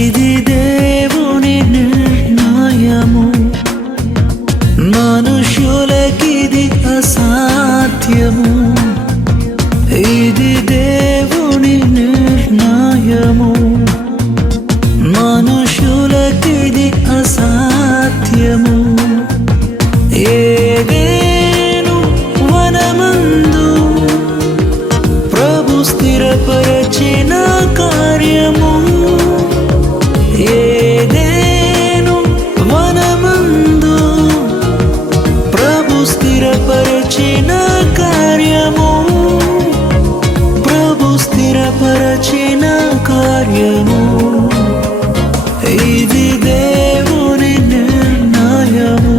ఇది దేవుని నిర్ణయము, మనుషులకిది అసాధ్యము. ఇది దేవుని నిర్ణయము, మనుషులకిది అసాధ్యము. ఏదేను వనమందు ప్రభు స్థిరపరచిన కార్యము, ఏదేను వనమందు ప్రభు స్థిరపరచిన కార్యము, ప్రభు స్థిరపరచిన కార్యము. ఇది దేవుని నిర్ణయము,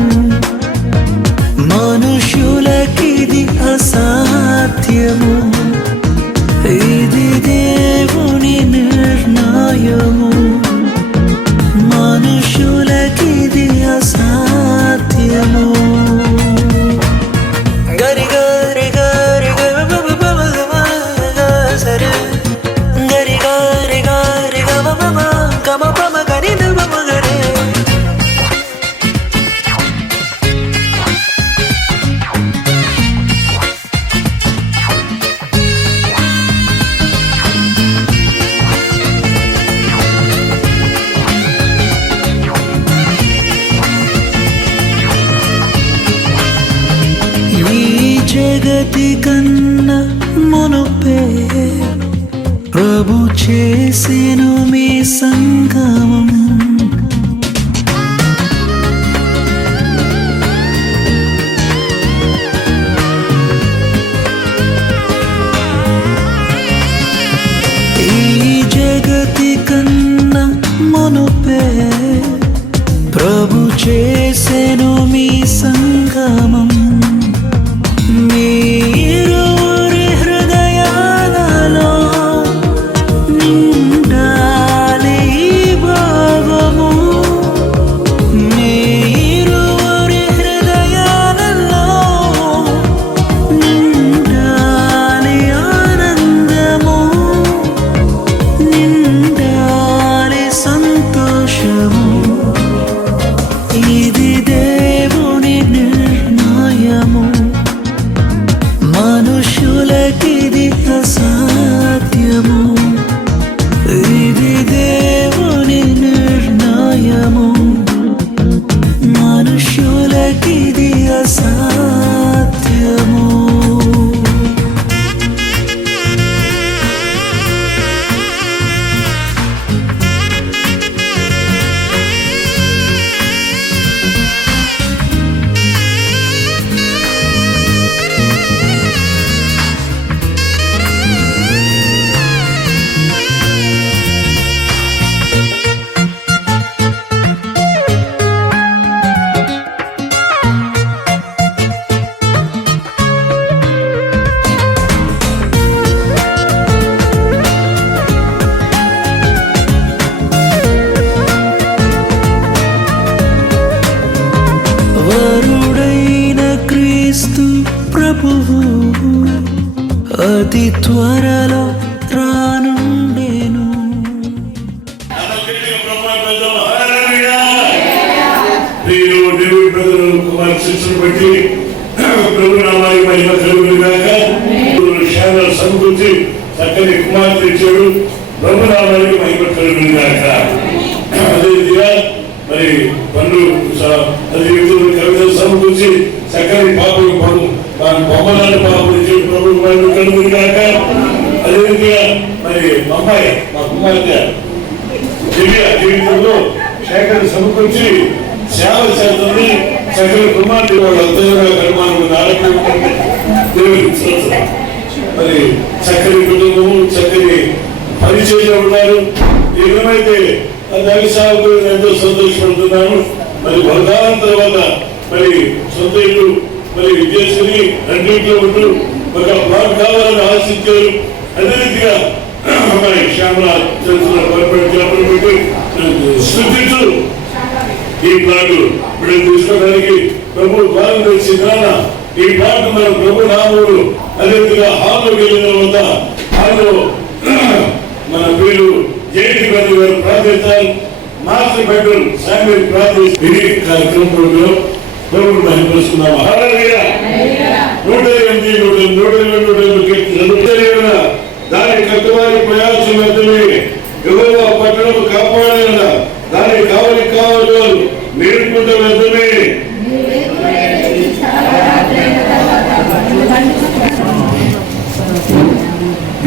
మనుషులకిది అసాధ్యము. ఇది దేవుని నిర్ణయము, మనుషులకిది అసాధ్యము. గరి గరి గరి సరే గరి గరి గరి గమ పమ గరి నమ గరే. జగతి కన్నా మునుపే ప్రభు చేసెను మీ సంగమం. ఈ జగతి కన్నా మునుపే ప్రభు చేసెను మీ సంగమం. మీరురి హృదయాలలో నిండాలి భావము, మీరురి హృదయాలలో నిండాలి ఆనందము, నిండాలి సంతోషము. ఇది దేవుని నిర్ణయము, మనుషులకిది అసాధ్యము. ఇది దేవుని నిర్ణయము, మనుషులకిది అసాధ్యము. వరుడైన క్రీస్తు ప్రభువు అతి త్వరలో రానుండెను. సమకూర్చి చక్కని కుమార్తె ఇచ్చాడు. ప్రభు నామానికి మహిమ కలుగును గాక. అదేవిధంగా మరి పండు కవితలు సమకూర్చి చక్కని పాపలు బొమ్మలాంటి పాపలు ఇచ్చాడు. ప్రభు మహిమ కలుగును గాక. అదేవిధంగా మరి అమ్మాయి మా కుమార్తె దివ్య జీవితంలో శేఖర్ సమకూర్చి సేవ చేస్తుంది. చక్కని కుమార్తె వాళ్ళు అత్యంత కర్మాలను దేవుని మరి చక్కని కుటుంబము, చక్కని పరిచయం ఉన్నారు. ఏమైతే దైవసాగు ఎంతో సంతోషపడుతున్నాను. మరి బలకాలం తర్వాత మరి సొంత ఇల్లు మరి విద్యాశ్రీ రెండింటిలో ఉంటూ ఒక ప్లాట్ కావాలని ఆశించారు. అదే రీతిగా మరి శ్యామల శృతించు ఈ ప్లాట్ ఇప్పుడు తీసుకోవడానికి ప్రభు ద్వారం తెచ్చి ఈ పాట మన ప్రభు నామములు అదేవిధంగా హాల్లోకి వెళ్ళిన తర్వాత హాల్లో మన పేరు జయంతి గారు ప్రార్థిస్తారు. మాస్టర్ బెడ్రూమ్ శామ్యుల్ ప్రార్థిస్తారు. ఇది కార్యక్రమంలో ప్రభువు మహిమపరుస్తున్నాము. హల్లెలూయా. 108 దాని కట్టువారి ప్రయాసం వ్యర్థమే. యెహోవా పట్టణము కాపాడేలా దాని కావలి కావాలి నేర్పుకుంటే వ్యర్థమే.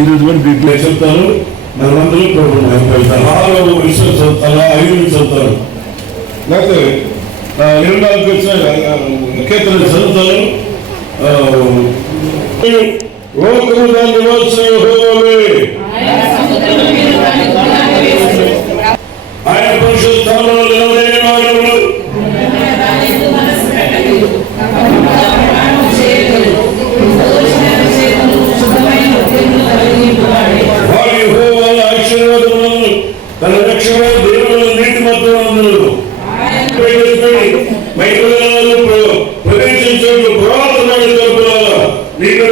ఈరోజు నేను చెప్తాను, మనమందరూ ప్రభు మహిమపరుస్తారు. 6వ విషయం చదువుతారు, 5 చదువుతారు, లేకపోతే 24 వచ్చిన కీర్తన చదువుతారు. లోకము దాని నివాసం యెహోవావే, ఆయన పరిశుద్ధ స్థలంలో నిలవలేని వాడెవడు? వాడు యెహోవా ఆశీర్వాదములను తన రక్షణ దేవుని నీతి మధ్యలో ప్రవేశించు పురాతనమైన తలుపులాల నీకు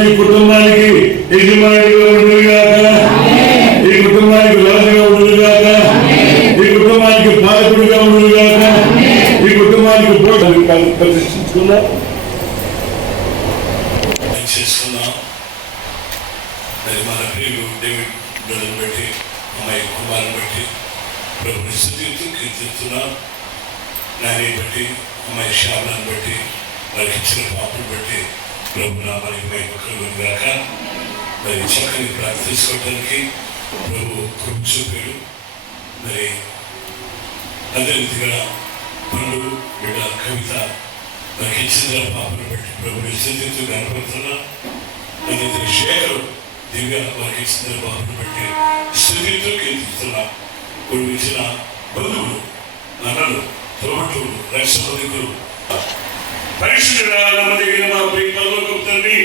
ఈ కుటుంబానికి యజమానిగా ఉండుగాక, ఈ కుటుంబానికి రాజుగా ఉండుగాక, ఈ కుటుంబానికి పాలకుడిగా ఉండుగాక, ఈ కుటుంబానికి ప్రతిష్ఠించుకున్నాం చేసుకున్నాం. మరి మన ప్రియులు డేవిడ్ బ్రదర్ని బట్టి, అమ్మాయి కుమార్ని బట్టి ప్రభుని స్తుతిస్తూ కీర్తిస్తున్నాం. నాని బట్టి, అమ్మాయి శ్యామలను బట్టి, వారికి ఇచ్చిన పాపను బట్టి ప్రభు నామానికి మహిమ కలుగును గాక. మరి చక్కని ప్రార్థించుకోవడానికి ప్రభు కృప చూపాడు. మరి అదే రీతిగా పండు బిడ్డ కవిత వారికి ఇచ్చిన పాపను బట్టి ప్రభుని స్తుతిస్తూ కనపడుతున్నా. అదే శేఖరు దివ్య వారికి ఇచ్చిన పాపను బట్టి స్తుతిస్తూ కీర్తిస్తున్నా. ఇప్పుడు ఇచ్చిన బంధువులు, నన్నలు, తోటలు, రక్షకులు పరిశుద్ధుడా నమ్మదగిన మా ప్రియ పరలోకపు తండ్రి,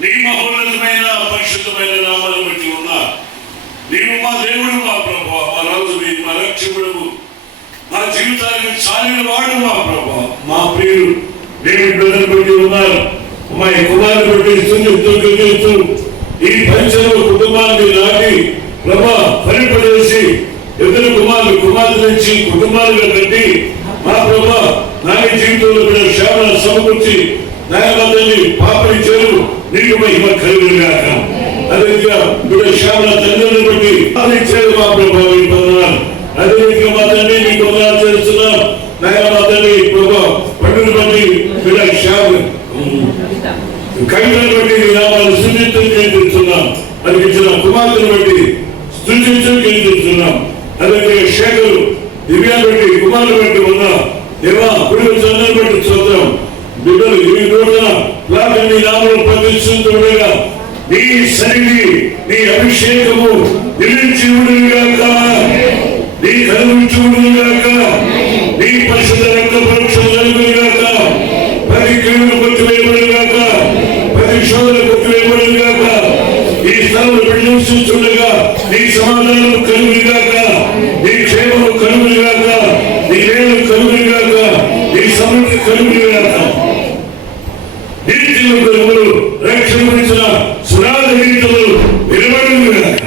నీ మహోన్నతమైన పరిశుద్ధమైన నామాలను బట్టి ఉన్నా. నీవు మా దేవుడు, మా ప్రభువా, మా రాజువి, మా రక్షకుడు, మా జీవితానికి చాలిన వాడు మా ప్రభువా. మా ప్రియులు డేవిడ్ బ్రదర్ బట్టి ఉన్నారు. మా కుమారు బట్టి స్తుతిస్తూ ఈ పంచము కుటుంబాన్ని నాటి ప్రభా ఫలింపజేసి ఇద్దరు కుమార్తె నుంచి కుటుంబాలుగా కట్టి మా ప్రభా నాని జీవితంలో కూడా శ్యామల సమకూర్చి నాయకులని పాపని చేరు నీకు మహిమ కలుగుగాక. అదేవిధంగా బిడ్డ శ్యామల తండ్రిని బట్టి అది చేరు మా ప్రభా పొందనాలు. అదేవిధంగా మా తండ్రి నీకు వందనాలు చేస్తున్నాం. నాయన మా తండ్రి ప్రభా పండుని బట్టి బిడ్డ శ్యామ కవితను బట్టి నీ నామాలు స్తుతిస్తూ కీర్తిస్తున్నాం. అది ఇచ్చిన కుమార్తెను బట్టి స్తుతిస్తూ కీర్తిస్తున్నాం. అదేవిధంగా శేఖరు దివ్యాన్ని బట్టి కుమారులు బట్టి ఉన్నా దేవా కుటుంబ చంద్రుని బట్టి చూద్దాం. బిడ్డలు ఈ రోజున నీ నామను ప్రతిష్ఠిస్తుండగా నీ సన్నిధి, నీ అభిషేకము నిలిచి ఉండుగాక, నీ కరుణించి ఉండుగాక, నీ పరిశుద్ధ రక్త పరీక్ష జరుగుగాక, ప్రతి కీడును కొట్టివేయబడుగాక, ప్రతి శోధన కొట్టివేయబడుగాక, ఈ స్థలంలో నివసిస్తుండగా నీ సమాధానం కలుగుగాక, నీ క్షేమము కలుగుగాక, నీ వేలు కలుగుగాక, నీ సమృద్ధి కలుగుగాక. నీతిమంతులు రక్షణ గురించిన సునాద గీతలు నిలబడుగాక.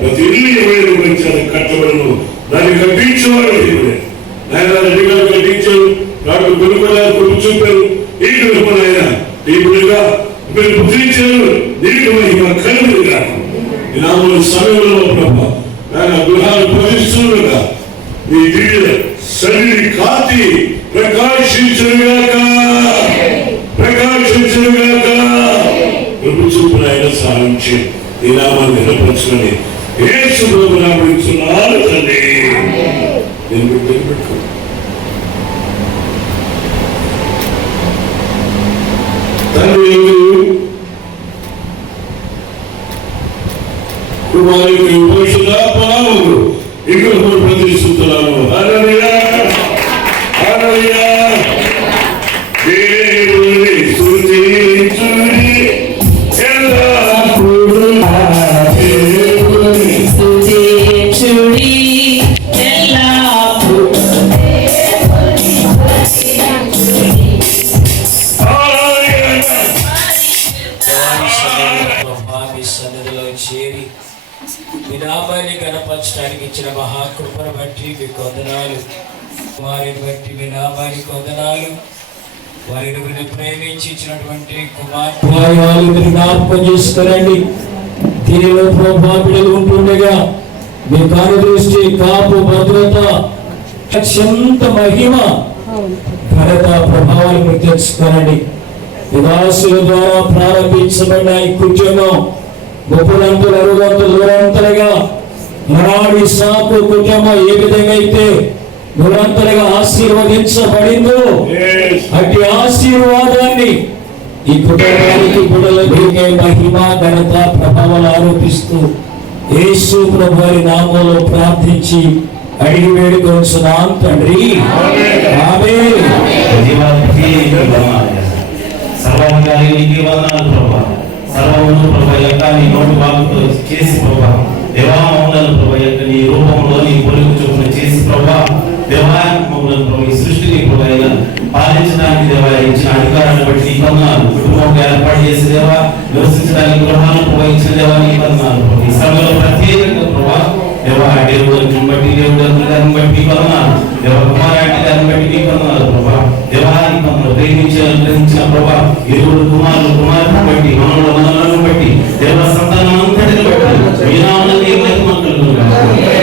ప్రతి ఇల్లు ఎవరు గురించిన కట్టబడును, దాన్ని కట్టించేవాడు దేవుడే. ఆయన రెడ్డిగా కట్టించారు, నాకు కొనుక్కోడానికి కొడుకు చూపారు. ఈ గృహమునైనా ఈ బిడ్డగా మీరు పుట్టించారు, నీకు మహిమ కలుగుగాక. ఈ నామముల సమయంలో ప్రభా ఆయన గృహాలు ప్రతిష్ఠులుగా నీ దివ్య సన్నిధి కాంతి ప్రకాశించుగాక, ప్రకాశించుగాక. ప్రభు చూపున ఆయన సాధించి ఈ నామాన్ని నిలపరచుకొని యేసు ప్రభు నామమున తండ్రి. తండ్రి కుమారుడు పరిశుద్ధాత్మ నామములో ఇక్కడ ప్రతి స్తుతిస్తున్నాను. హల్లెలూయా హల్లెలూయా. దేవుని స్తుతించుడి ఎల్లప్పుడూ, దేవుని స్తుతించుడి ఎల్లప్పుడూ. మీ సన్నిధిలో చేరి మీ నామాన్ని గణపరచడానికి ఇచ్చిన మహాకృపను బట్టి మీకు వందనాలు. వారిని బట్టి మీ నామానికి వందనాలు. వారిని ప్రేమించి ఇచ్చినటువంటి కుమార్తెలు జ్ఞాపకం చేసుకురండి. దీనిలో ప్రభావితులు ఉంటుండగా మీ కనుదృష్టి, కాపు, భద్రత, అత్యంత మహిమ, ఘనత, ప్రభావాలు ప్రత్యక్షిస్తారండి. విదాసుల ద్వారా ప్రారంభించబడిన ఈ కుటుంబం ముప్పుడంతులు, అరుగంతులు, దూరంతలుగా మనాడి సాకు కుటుంబం ఏ విధంగా అయితే దూరంతలుగా ఆశీర్వదించబడిందో అట్టి ఆశీర్వాదాన్ని ఈ కుటుంబానికి బిడ్డలకి మహిమ, ఘనత, ప్రభావాలు ఆరోపిస్తూ యేసు ప్రభు వారి నామంలో ప్రార్థించి అడిగి వేడుకొంచున్నాం తండ్రి. ఆమేన్. సర్వాధికారి నీకే వందనాలు ప్రభా. సర్వమును ప్రభా యొక్క నీ నోటి వాక్కుతో చేసి ప్రభా దేవా మమ్మలను ప్రభా యొక్క నీ రూపంలో నీ పొలుగు చొప్పున చేసి ప్రభా దేవా మమ్మలను ప్రభా ఈ సృష్టిని ప్రభా పాలించడానికి దేవా ఇచ్చిన అధికారాన్ని బట్టి నీ వందనాలు. కుటుంబం ఏర్పాటు చేసి దేవా నివసించడానికి గృహాలను ప్రభా ఇచ్చిన దేవా నీ వందనాలు. ఈ సభలో ప్రత్యేకంగా ప్రభా దేవా దేవుడిని బట్టి, దేవుడి గారిని బట్టి వందనాలు. దేవ కుమారాటి గారిని బట్టి నీ వందనాలు ప్రభా. దేవాన్ని మమ్మల్ని ప్రేమించిన ప్రభా ఇరువురు కుమారులు కుమారులను బట్టి మనలో మనలను బట్టి దేవ సంతానం అంతటిని బట్టి మీ నామానికి మహిమ కలుగునుగాక,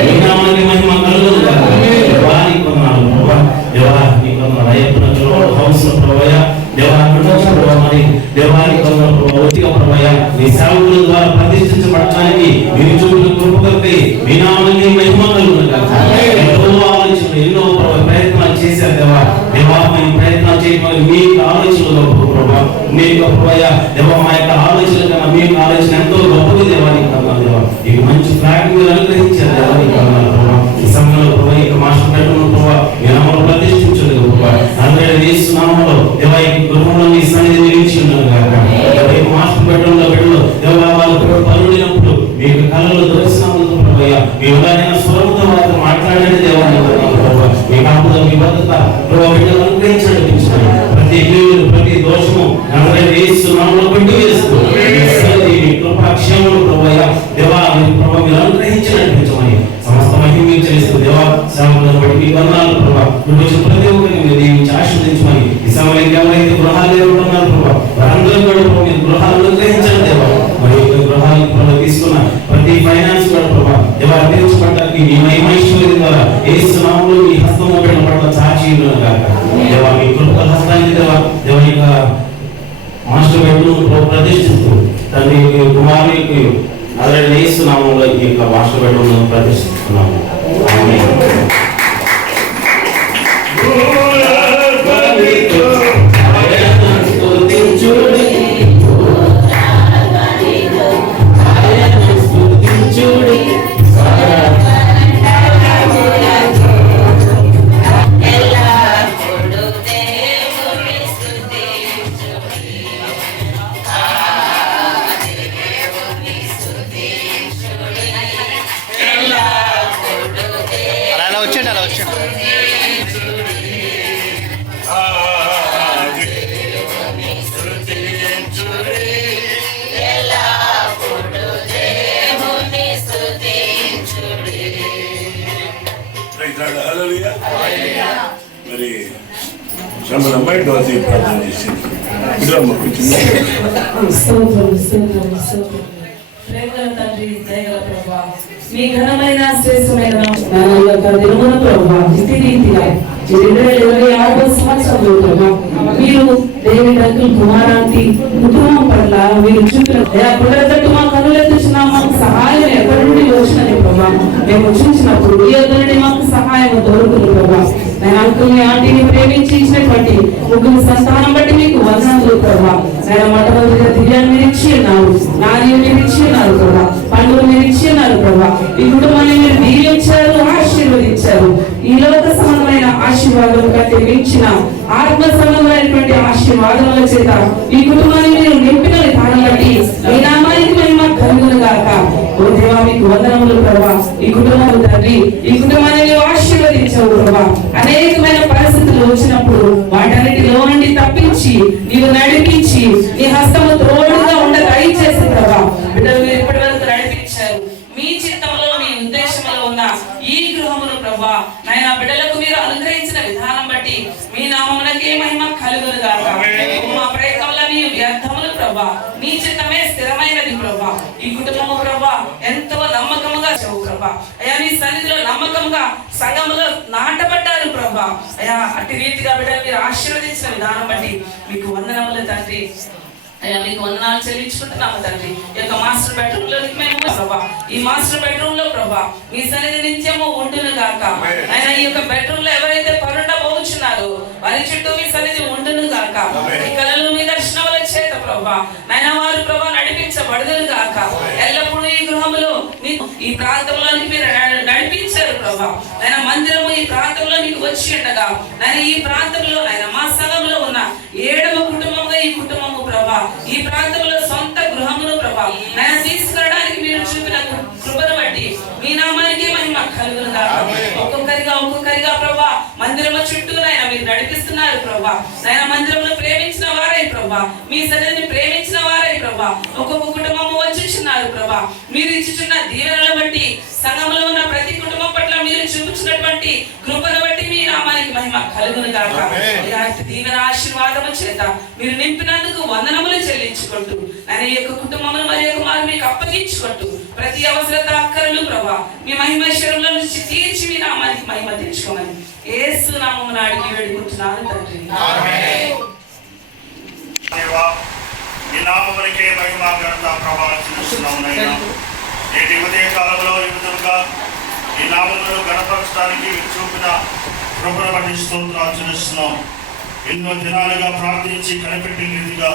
మీ నామానికి మహిమ కలుగునుగాక. దేవానికి వందనాలు ప్రభా. దేవానికి వందనాలు. అయ్యప్పనలో హౌస్ ప్రభాయ దేవా ప్రభా మరి దేవానికి వందనాలు ప్రభా. ఒత్తిగా ప్రభాయ నీ సేవకుల ద్వారా ప్రతిష్ఠించబడటానికి మీరు చూపిన కృప కొరకై మీ నామానికి మహిమ కలుగునుగాక. ఎన్నో ప్రయత్నాలు చేశారు దేవా. దేవా మేము ప్రయత్నాలు చేయడం మీ ఆలోచనలో ప్రభావ మీ యొక్క ప్రభావ దేవా మా యొక్క ఆలోచన కన్నా మీ యొక్క ఆలోచన ఎంతో గొప్పది దేవానికి కన్నా దేవా. ఈ మంచి ఫ్లాట్ మీరు అనుగ్రహించారు దేవానికి కన్నా ప్రభావ. ఈ సమయంలో ప్రభావ యొక్క మాస్టర్ పెట్టడం ప్రభావ మీ నామంలో ప్రతిష్ఠించదు ప్రభావ. అందరూ చేస్తున్నామో దేవా ఈ గృహంలో మీ సన్నిధి నిలిచి ఉన్నాను కాక. మాస్టర్ పెట్టడంలో పెట్టడంలో దేవా వాళ్ళు పనుడినప్పుడు మీ యొక్క కళలో దర్శనాలతో ప్రభావ మీ ఎవరైనా స్వరంతో వారితో మాట్లాడండి దేవాన్ని ప్రభావ. మీ కాపుదల, మీ భద్రత ప్రభావ బిడ్డలు అనుగ్రహించండి. ప్రతి కీడు, ప్రతి దోషము నామంలో పెట్టి వేస్తూ మీ కృపాక్షేమం ప్రభావ దేవా ప్రభావ మీరు అనుగ్రహించినట్టు సమస్త మహిమ చేస్తూ దేవా సేవకులను బట్టి మీ వందనాలు ప్రభావ. నువ్వు ప్రతి ఒక్కరిని మీరు దీవించి ఆశీర్వదించమని ఈ సమయంలో ఎవరైతే గృహాలు ఉన్నారు ప్రభావ వారందరూ కూడా మీరు గృహాలు అనుగ్రహించండి దేవా. మరి గృహాలు ప్రభావ తీసుకున్న ప్రతి ఫైనాన్స్ కూడా ప్రభావ దేవా తీర్చబడటానికి మీ మహిమైశ్వర్యం ద్వారా యేసు నామములో మీ హస్తము పెట్టిన పట్ల సాక్షి కాక. దేవా మీ కృప హస్తాన్ని దేవా దేవ యొక్క మాస్టర్ బెడ్రూమ్ ప్రతిష్ఠిస్తూ తండ్రి కుమారునికి అదే యేసు నామములో ఈ యొక్క మాస్టర్ బెడ్రూమ్ ప్రతిష్ఠిస్తున్నాము. ఆమేన్. మరి అమ్మాయి డోజీ ప్రార్థన చేసింది. మీ ఘనమైన శ్రేష్టమైన నిర్మల ప్రభావ ఇతి రీతిగా 2026 సంవత్సరంలో మీరు దేవి డంకుల్ కుమారాంటి కుటుంబం పట్ల మీరు చూపిన పునరుద్ధరణ మా కనులెత్తుచున్నా మాకు సహాయం ఎక్కడి నుండి వచ్చినది ప్రభా. మేము చూసినప్పుడు ఈ యొక్కడి మాకు సహాయం దొరుకుతుంది ప్రభా. నేను అంకుల్ని ఆంటీని ప్రేమించి ఇచ్చినటువంటి ముగ్గురు సంతానం బట్టి మీకు వందనాలు ప్రభా. నేను మొట్టమొదటిగా దివ్యాన్ని మీరు ఇచ్చి ఉన్నారు, నాని మీరు ఇచ్చి ఉన్నారు ప్రభా, పండుగ మీరు ఇచ్చి ఉన్నారు ప్రభా. ఈ కుటుంబాన్ని మీరు దీవించారు, ఆశీర్వదించారు. ఆశీర్వాదం కంటే మించిన ఆత్మ సంబంధమైనటువంటి ఆశీర్వాదముల చేత ఈ కుటుంబాన్ని మీరు నింపిన విధానం బట్టి ఈ నామానికి మహిమ కలుగును గాక. ఓ దేవా, మీకు వందనములు ప్రభా. ఈ కుటుంబం తండ్రి, ఈ కుటుంబాన్ని నీవు ఆశీర్వదించవు ప్రభా. అనేకమైన పరిస్థితులు వచ్చినప్పుడు వాటన్నిటిలో నుండి తప్పించి నీవు నడిపించి నీ హస్తము తోడుగా ఉండ దయచేసి ప్రభా. బిడ్డలు మీరు ఇప్పటి వరకు నడిపించారు. మీ చిత్తంలో మీ ఉద్దేశంలో ఉన్న ఈ గృహమును ప్రభా నాయన బిడ్డలకు మీరు అనుగ్రహించిన విధానం బట్టి మీ నామమునకే మహిమ కలుగును గాక. మా ప్రయత్నంలో మీ వ్యర్థములు ప్రభా, మీ చిత్తమే స్థిరమైనది ప్రభా. ఈ కుటుంబము ప్రభా ఎంతో నమ్మకముగా చెవు ప్రభా. అయ్యా, నీ సన్నిధిలో నమ్మకంగా సంఘములో నాటబడ్డారు ప్రభా. అయ్యా, అట్టి రీతిగా బిడ్డలు మీరు ఆశీర్వదించిన విధానం బట్టి మీకు వందనములు తండ్రి. అయ్యా, మీకు వందనాలు చెల్లించుకుంటున్నాము తండ్రి. ఈ యొక్క మాస్టర్ బెడ్రూమ్ లోకి మేము ప్రభా, ఈ మాస్టర్ బెడ్రూమ్ లో ప్రభా మీ సన్నిధి నిత్యము ఉండును గాక. ఆయన ఈ యొక్క బెడ్రూమ్ లో ఎవరైతే పరుండబోచున్నారో వారి చుట్టూ మీ సన్నిధి ఉండును గాక. ఈ కళలు మీ దర్శనముల చేత ప్రభా నాయన వారు ప్రభా నడిపించబడుదురు గాక. ఎల్లప్పుడూ ఈ గృహములో మీకు ఈ ప్రాంతంలోనికి మీరు నడిపించారు ప్రభా. ఆయన మందిరము ఈ ప్రాంతంలో మీకు వచ్చి ఉండగా నేను ఈ ప్రాంతంలో ఆయన మా సంఘంలో ఉన్న 7వ కుటుంబంగా ఈ కుటుంబము ప్రభా ఈ ప్రాంతంలో సొంత గృహమును ప్రభా నేను తీసుకురావడానికి మీరు చూపిన కృపను బట్టి మీ నామానికి మహిమ కలుగును గాక. ఒక్కొక్కరిగా ప్రభా మందిరము చుట్టూ నాయన మీరు నడిపిస్తున్నారు ప్రభా. నాయన మందిరమును ప్రేమించిన వారై ప్రభా, మీ సన్నిధిని ప్రేమించిన వారై ప్రభా ఒక్కొక్క కుటుంబము వచ్చుచున్నారు ప్రభా. మీరు ఇచ్చుచున్న దీవెనలను బట్టి సంఘంలో ఉన్న ప్రతి కుటుంబం పట్ల మీరు చూపించినటువంటి కృపను బట్టి మీ నామానికి మహిమ కలుగును గాక. ఇలాంటి దీవెన ఆశీర్వాదము చేత మీరు నింపినందుకు వందనములు చెల్లించుకుంటూ నేను ఈ యొక్క కుటుంబమును మరి యొక్క మారు మీకు అప్పగించుకుంటూ ప్రతి అవసరత అక్కరలు ప్రభా మీ మహిమేశ్వరంలో నుంచి తీర్చి మీ నామానికి మహిమ తెచ్చుకోమని యేసు నామమున అడిగి వేడుకుంటున్నాను తండ్రి. మీ నామమునకే మహిమ ఘనత ప్రభావం చెల్లిస్తున్నాము నాయనా. నేటి ఉదయ కాలంలో ఈ విధంగా ఈ నామమును గణపరచడానికి చూపిన కృపను బట్టి స్తోత్రాలు చెల్లిస్తున్నాం. ఎన్నో దినాలుగా ప్రార్థించి కనిపెట్టిన రీతిగా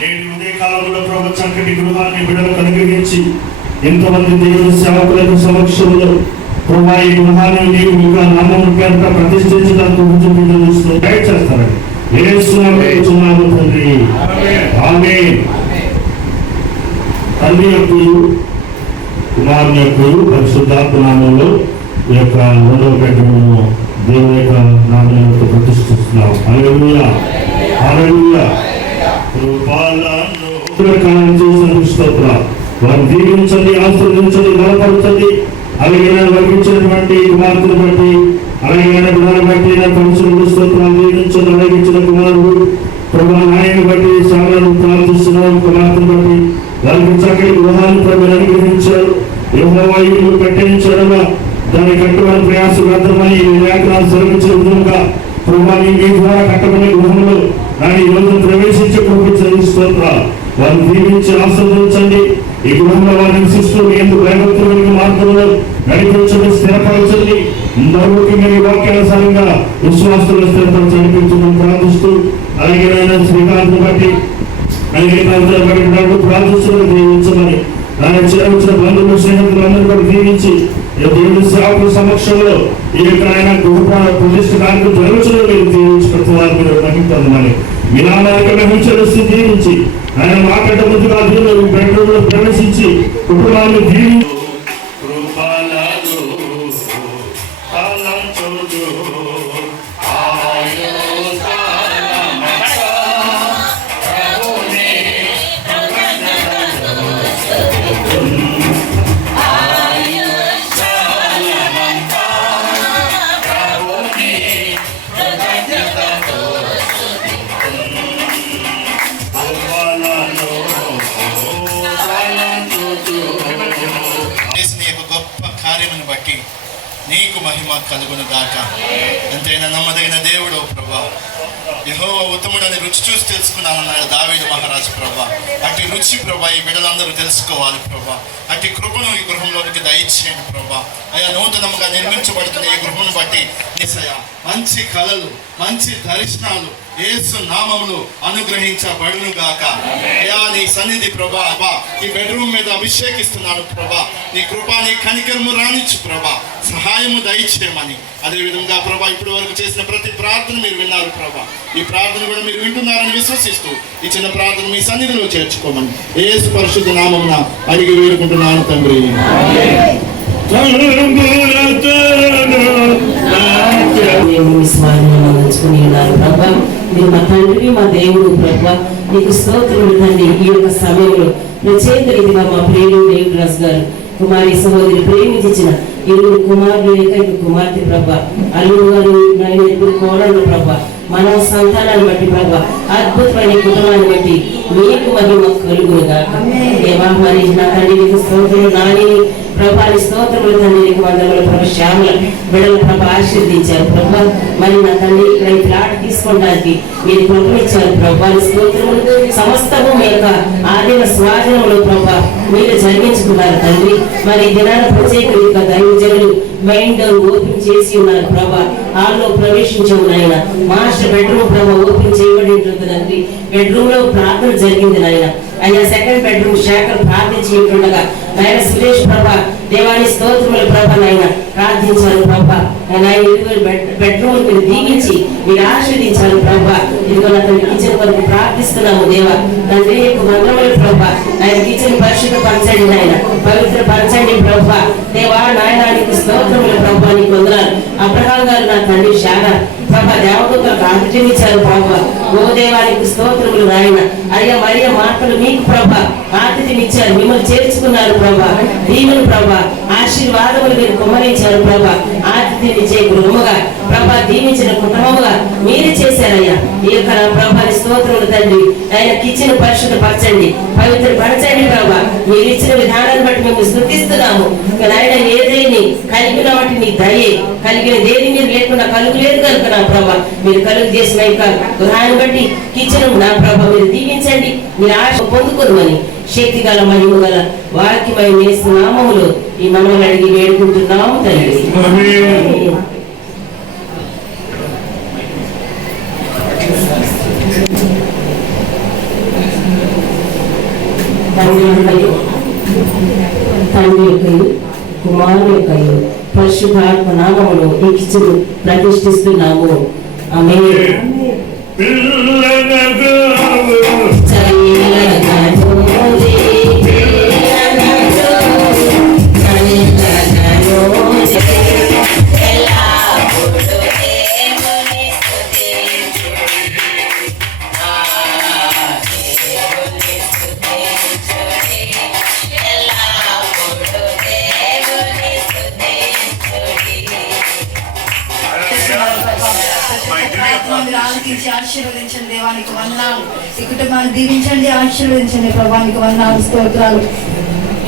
నేటి ఉదయ కాలంలో ప్రభు చక్కటి గృహాన్ని బిడ్డలకు అనుగ్రహించి ఎంతోమంది దేవుని సేవకులకు సమక్షంలో ప్రభా ఈ గృహాన్ని నీవు ఇంకా నామము పేరిట ప్రతిష్ఠించడానికి గైడ్ చేస్తారండి. యేసునామములో తండ్రి, ఆమేన్. తండ్రి యొక్క కుమారుని యొక్క పరిశుద్ధాత్మ నామంలో ఈ యొక్క 2వ బెడ్రూమ్ను దేవుని యొక్క నామంలో ప్రతిష్ఠిస్తున్నాం. హల్లెలూయా, హల్లెలూయా. వారు దీవించండి, ఆశీర్వదించండి, బలపరచండి. అలాగే వర్గించినటువంటి కుమార్తెను బట్టి అలాగే గుణాన్ని బట్టి పంచులు స్తోత్రాలు దీవించండి. అలాగే ఇచ్చిన కుమారుడు ప్రభా నాయను బట్టి సాగరాలు ప్రార్థిస్తున్నాం. కుమార్తెను బట్టి వారికి చక్కటి గృహాన్ని ప్రభు అనుగ్రహించారు. యెహోవా ఇల్లు కట్టించడమా దాని కట్టుబడి ప్రయాసమని లేఖనాలు సెలవించిన విధంగా ప్రభా మీ ద్వారా కట్టబడిన గృహంలో దాని ఈరోజు ప్రవేశించే కృపించండి. స్తోత్రాలు వారిని దీవించి ఆశీర్వదించండి. ఈ గృహంలో వారు నివసిస్తూ ఎందుకు భయభక్తులకు మార్గంలో నడిపించండి, స్థిరపరచండి. నలుగురికి మీ వాక్యానుసారంగా విశ్వాసంలో స్థిరపరచి నడిపించడం ప్రార్థిస్తూ అలాగే శ్రీకాంత్ బట్టి అలాగే ప్రార్థించడం దీవించమని ఆయన చేరవచ్చిన బంధువులు స్నేహితులు అందరూ కూడా దీవించి దేవుని సేవకుల సమక్షంలో ఈ యొక్క ఆయన గృహ ప్రతిష్ఠ కార్యక్రమం జరుగుతున్న మీరు దీవించుకుంటూ వారు మీరు మహింపదమని మీ నామానికి మహించలుస్తూ దీవించి ఆయన మాట్లాడే ముందుగా దేవుడు బెడ్రూమ్ లో ప్రవేశించి కుటుంబాన్ని దీవించి బట్టి నీకు మహిమ కలుగును గాక. ఎంతైనా నమ్మదగిన దేవుడు ప్రభా, యెహోవా ఉత్తముడని రుచి చూసి తెలుసుకున్నామన్నాడు దావీదు మహారాజు ప్రభా. అట్టి రుచి ప్రభా ఈ బిడ్డలందరూ తెలుసుకోవాలి ప్రభా. అట్టి కృపను ఈ గృహంలోనికి దయచేయండి ప్రభా. అయా నూతనముగా నిర్మించబడుతున్న ఈ గృహం బట్టి మంచి కళలు, మంచి దర్శనాలు యేసు నామములో అనుగ్రహించబడును గాక. అయ్యా నీ సన్నిధి ప్రభా ఈ బెడ్రూమ్ మీద అభిషేకిస్తున్నాను ప్రభా. నీ కృప నీ కనికరము రానిచ్చు ప్రభా, సహాయము దయచేయమని. అదేవిధంగా ప్రభా ఇప్పటి వరకు చేసిన ప్రతి ప్రార్థన మీరు విన్నారు ప్రభా. ఈ ప్రార్థన కూడా మీరు వింటున్నారని విశ్వసిస్తూ ఈ చిన్న ప్రార్థన మీ సన్నిధిలో చేర్చుకోమని యేసు పరిశుద్ధ నామమున అడిగి వేడుకుంటున్నాను తండ్రి. ప్రభా మీరు మా తండ్రి మా దేవుడు ప్రభా, నీకు స్తోత్రములు తండ్రి. ఈ యొక్క సమయంలో ప్రత్యేక రీతిగా మా ప్రియుడు డేవిడ్ రాజు గారు కుమారి సహోదరి ప్రేమించిన ఇరువురు కుమారులు ఏకైక కుమార్తె ప్రభా, అల్లుడు గారు నాయన ఇద్దరు కోడళ్ళు ప్రభా, మన సంతానాన్ని బట్టి ప్రభా అద్భుతమైన కుటుంబాన్ని బట్టి మీకు మరియు మాకు కలుగునుగా. దేవా మరి నా తండ్రి నీకు స్తోత్రములు, నాని ప్రభాని స్తోత్రములు తండ్రి నీకు వందనములు ప్రభా. శ్యామల బిడ్డల ప్రభ ఆశీర్వదించారు ప్రభా. మరి నా తండ్రి ఇక్కడ ఈ ప్లాట్ తీసుకోవడానికి మీరు కృపనిచ్చారు ప్రభాని స్తోత్రములు. సమస్తము మీ యొక్క ఆదిమ స్వాధీనంలో ప్రభా మీరు జరిగించుకున్నారు తండ్రి. మరి దినాన ప్రత్యేక దైవజనులు మైండ్ ఓపెన్ చేసి ఉన్నారు ప్రభా. హాల్లో ప్రవేశించాము నాయన. మాస్టర్ బెడ్రూమ్ ప్రభా ఓపెన్ చేయబడి ఉంటుంది తండ్రి. బెడ్రూమ్ లో ప్రార్థన జరిగింది నాయన. ఆయన సెకండ్ బెడ్రూమ్ శేఖర్ ప్రార్థించుండగా నాయన సురేష్ ప్రభా దేవాని స్తోత్రముల ప్రభ నాయన ప్రార్థించారు ప్రభా. ఆయన బెడ్రూమ్ మీరు దీవించి మీరు ఆశీర్వదించారు ప్రభా. ఇదిగో నా తండ్రి కిచెన్ వరకు ప్రార్థిస్తున్నాము దేవా. తండ్రి యొక్క మంత్రముల ప్రభా ఆయన కిచెన్ పరిశుద్ధ పరచండి నాయన, పవిత్ర పరచండి ప్రభా. దేవా నాయన నీకు స్తోత్రముల ప్రభా, నీకు వందనాలు. అబ్రహాం గారు నా తండ్రి శారా ప్రభా దేవదూతలకు ఆతిథ్యం ఇచ్చారు ప్రభా. ఓ దేవానికి స్తోత్రములు నాయన. అయ్యా మరియ మాటలు మీకు ప్రభా ఆతిథ్యం ఇచ్చారు, మిమ్మల్ని చేర్చుకున్నారు ప్రభా. దీవులు ప్రభా ఆశీర్వాదములు మీరు కుమ్మరించారు ప్రభా. ఆతిథ్యం ఇచ్చే గృహముగా ప్రభా దీవించిన కుటుంబముగా మీరు చేశారయ్యా. ఈ యొక్క ప్రభాని స్తోత్రములు తండ్రి. ఆయన కిచెన్ పరిశుద్ధ పరచండి, పవిత్ర పరచండి ప్రభా. మీరు ఇచ్చిన విధానాన్ని బట్టి మేము స్తుతిస్తున్నాము. ఆయన ఏదైనా కలిగిన వాటి నీ దయే, కలిగిన దేని మీరు లేకుండా కలుగులేదు కనుక నా ప్రభా మీరు కలుగు చేసిన యొక్క గృహాన్ని బట్టి కిచెన్ నా ప్రభా మీరు దీవించండి, మీరు ఆశ పొందుకోమని శక్తి గల మహిమ గల వాక్యమై యేసు నామములో ఈ మనవులు అడిగి వేడుకుంటున్నాము తండ్రి. తండ్రి యొక్కయు కుమారుని యొక్కయు పరిశుద్ధాత్మ నామములో ఈ కిచెన్ ప్రతిష్ఠిస్తున్నాము. ఆమేన్. ఆలకించి ఆశీర్వదించండి దేవానికి వందనాలు. ఈ కుటుంబాన్ని దీవించండి, ఆశీర్వదించండి ప్రభానికి వందనాలు స్తోత్రాలు.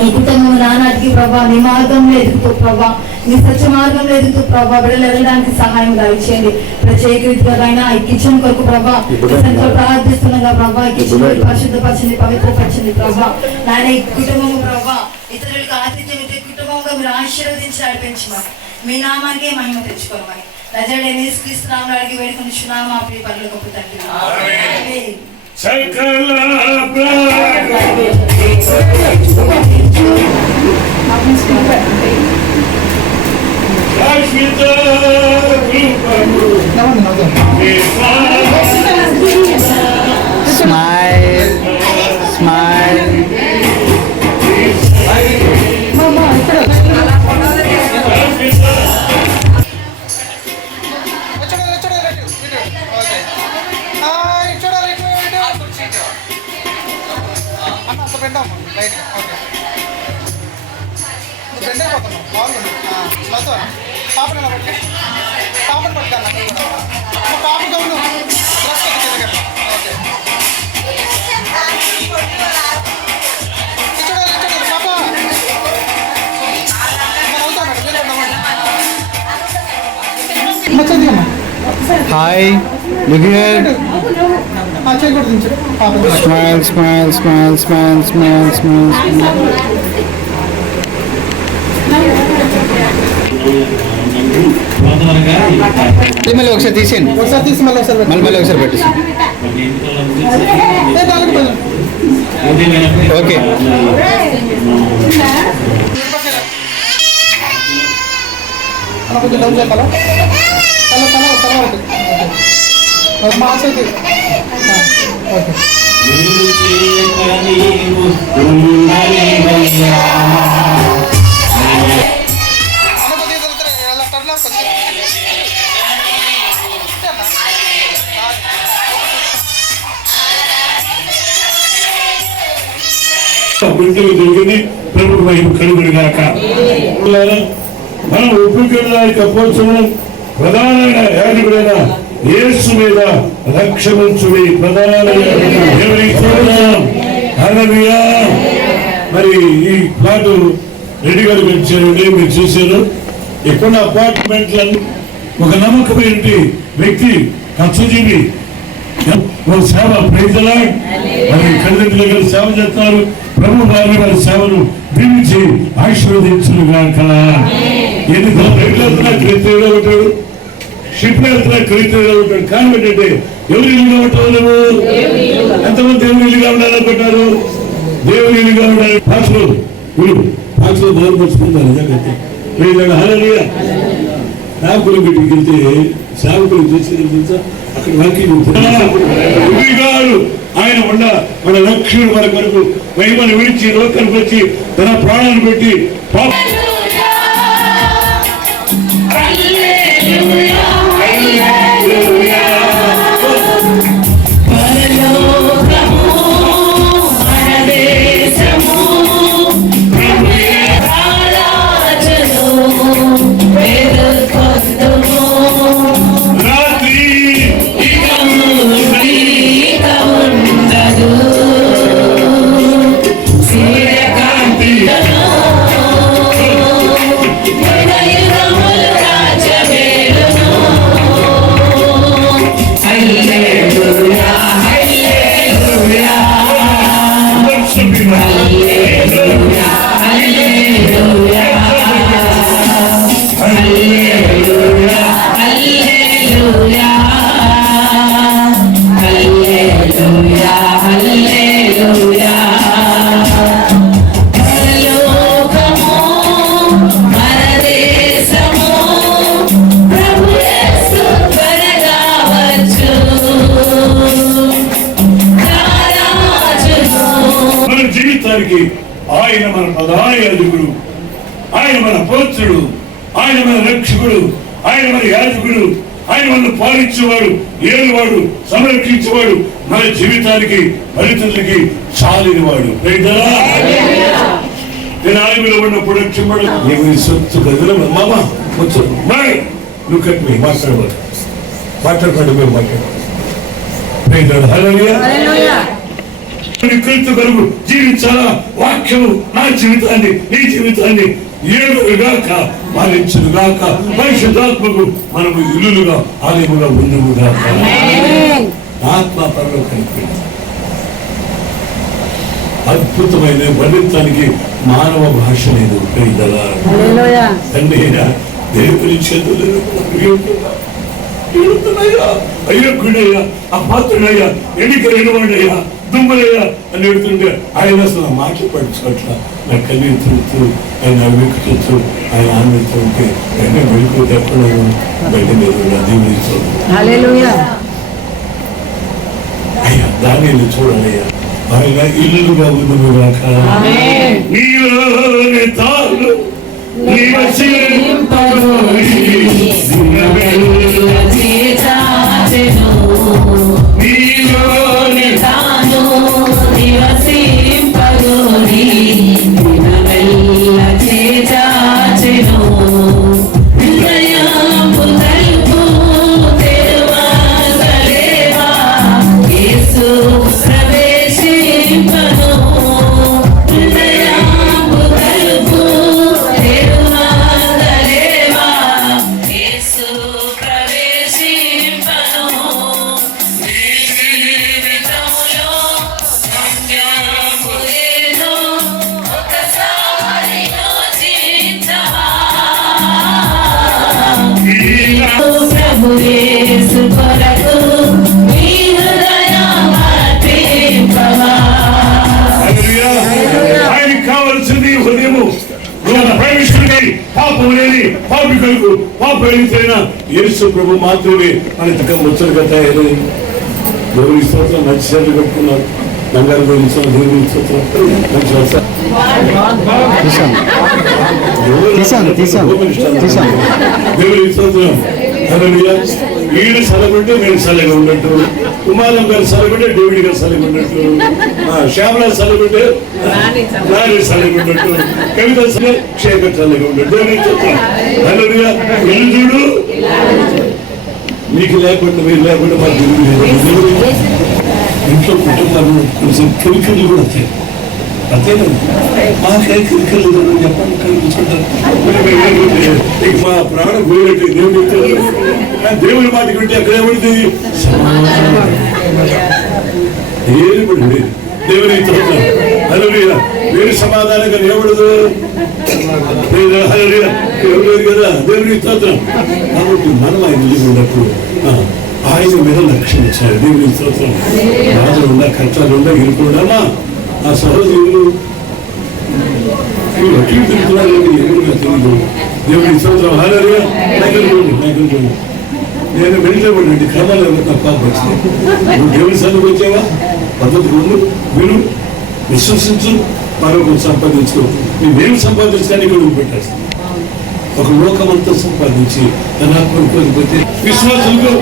ఈ కుటుంబం నానాటికి ప్రభా నీ మార్గంలో ఎదుగుతూ ప్రభా, నీ సత్య మార్గంలో ఎదుగుతూ ప్రభా బిడ్డలు ఎదగడానికి సహాయం దయచేయండి. ప్రత్యేక రీతిగా ఈ కిచెన్ కొరకు ప్రభా ప్రార్థిస్తుండగా ప్రభా ఈ కిచెన్ పరిశుద్ధపరచండి, పవిత్రపరచండి ప్రభా. నాయన ఈ కుటుంబం ప్రభా ఇతరులకు ఆతిథ్యం ఇచ్చే కుటుంబంగా మీరు ఆశీర్వదించి నడిపించమని, మీ నామానికే మహిమ తెచ్చుకోమని నజరేయుడైన యేసుక్రీస్తు నామములో అడిగి వేడుకొనుచున్నాము మా ప్రియ పరలోకపు తండ్రి. ఆమేన్. Smile, smile. Hi, look here. Smile, smile, smile, smile, smile, smile, smile. తొందరగా మళ్ళీ ఒకసారి తీసేయండి, ఒకసారి తీసి మళ్ళీ ఒకసారి పెట్టేసి. ఓకే. బిడ్డలు దొరికింది, ప్రభు మహిమ కలుగును గాక. మనం ఒప్పుకోవడానికి అపోస్తులు ప్రధానమైన యాజకుడైన యేసు మీద రక్షించుడి ప్రధాన మరి ఈ ప్లాట్ రెడ్డి గారు వచ్చారండి. మీరు చూశారు, ఇక్కడ అపార్ట్మెంట్లన్నీ ఒక నమ్మకమైన వ్యక్తి కష్టజీవి సేవ ప్రజలా మరి తల్లిదండ్రుల గారు సేవ చేస్తున్నారు. ప్రభు వారి వారి సేవను దీవించి ఆశీర్వదించును గాక. ఎన్ని వెళ్తున్నా క్రీస్తుగా ఉంటాడు, షిప్ వెళ్తున్నా క్రీస్తుగా ఉంటాడు. కానీ ఏంటంటే ఎవరు ఇల్లుగా ఉంటావు నువ్వు? ఎంతమంది దేవుని ఇల్లుగా ఉండాలనుకుంటారు? దేవుని ఇల్లుగా ఉండాలి. పాటలు బోధపరుచుకుంటారు. హల్లెలూయా. సేవకులు బిడ్డకి వెళ్తే సేవకులు చేసేది అక్కడ వాక్యం ఆయన ఉండ మన లక్ష్యుడు మన కొరకు మహిమను విడిచి లోకానికి వచ్చి తన ప్రాణాలు పెట్టి ఆయన మన ప్రధాన యాజకుడు, ఆయన మన పోత్రుడు, ఆయన మన రక్షకుడు, ఆయన మన యాజకుడు, ఆయన మనల్ని పాలించేవాడు, ఏలువాడు, సంరక్షించేవాడు, మన జీవితానికి ఫలితాలకి చాలినవాడు. నేను ఆయువులో ఉన్నప్పుడు క్షమడు సొత్తు కదల మామ కొంచెం నువ్వు కట్టి మాట్లాడవాడు మాట్లాడుకోండి మేము మాట్లాడవాడు. హల్లెలూయా. క్రీస్తు కొరకు జీవించాలా? వాక్యము నా జీవితాన్ని, నీ జీవితాన్ని ఏడుగాక పాలించుగాక. పరిశుద్ధాత్మకు మనము ఇల్లులుగా ఆలయముగా ఉండుగాక. ఆత్మ పరలోకానికి అద్భుతమైన వర్ణించడానికి మానవ భాష లేదు. తండ్రి అయినా దేవుని చేతులు అయ్యకుడయ్యా, అపాత్రుడయ్యా, ఎన్నికైనవాడయ్యా, దుమ్మలయ్యా అని ఎడుతుంటే ఆయన అసలు మాట్లాడుకోవట్ల నా కన్నీ తిరుగుతూ ఆయన వెక్కుతూ ఆయన ఆనందిస్తూ ఉంటే వెంటనే వెళ్ళిపోతే ఎక్కడ బయట మీద దీవిస్తుంది. అయ్యా దాన్ని చూడాలయ్యా, ఆయన ఇల్లుగా ఉండుగాక. నీలోనే తాను ప్రభు యేసు కొరకు మీ హృదయం అర్పింపవా. ఆయనకి కావలసింది హృదయము. ప్రేమిష్ఠుడికి పాపం లేని పాపికలకు పాపం వెళ్ళిపోయిన యేసు ప్రభు మాత్రమే మన తగ్గ ముచ్చటగా తయారై దేవుని స్తోత్రం. మంచి సేవలు కట్టుకున్నారు. బంగారు దేవుని స్తోత్రం. మంచి దేవుని స్తోత్రం. వీడు సలగుంటే నేను సలగా ఉన్నట్టు, కుమారం గారు సలగుంటే డేవిడ్ గారు సలగా ఉన్నట్టు, శ్యామలా సలగుంటే నాని సలగా ఉన్నట్టు, కవిత శేఖర్ సలగా ఉన్నట్టు. దేవుని స్తోత్రం. హల్లెలూయా. చూడు మీకు లేకుండా మీరు లేకుండా మా దేవుడు ఇంట్లో కుటుంబాలు కొంచెం కిరికిర్లు కూడా వస్తాయి. అంతేనా? మాకే కిరికిర్లు చెప్పండి కనిపించుకుంటారు. మా ప్రాణం పోయినట్టు దేవుని మాటకి వింటే అక్కడ ఏమడితే ఏది పడింది దేవుని హల్లెలూయా. వేరు సమాధానంగా నిలబడదు. హల్లెలూయా. ఎవరు కదా దేవుని స్తోత్రం. కాబట్టి మనం ఆయన నిలబడినప్పుడు ఆయన మీద లక్ష్యం ఇచ్చారు. దేవుని స్తోత్రం. బాధలు ఉందా, కష్టాలు ఉందా, ఇరుకున్నామా ఆ సహోదరులు అట్లు తిరుగుతున్నారు. ఎవరుగా తెలియదు. దేవుని స్తోత్రం. హల్లెలూయా. నేను వెళ్ళిపోండి క్రమాలు తప్ప వచ్చింది. నువ్వు దేవుని సన్నిధికి వచ్చావా? పద్ధతి ముందు విను, విశ్వసించు, మరొకరు సంపాదించుకో. నువ్వేం సంపాదించుకొని ఇక్కడ నువ్వు పెట్టేస్తావు. ఒక లోకమంతా సంపాదించి తన ఆత్మను కోల్పోతే విశ్వాసులకు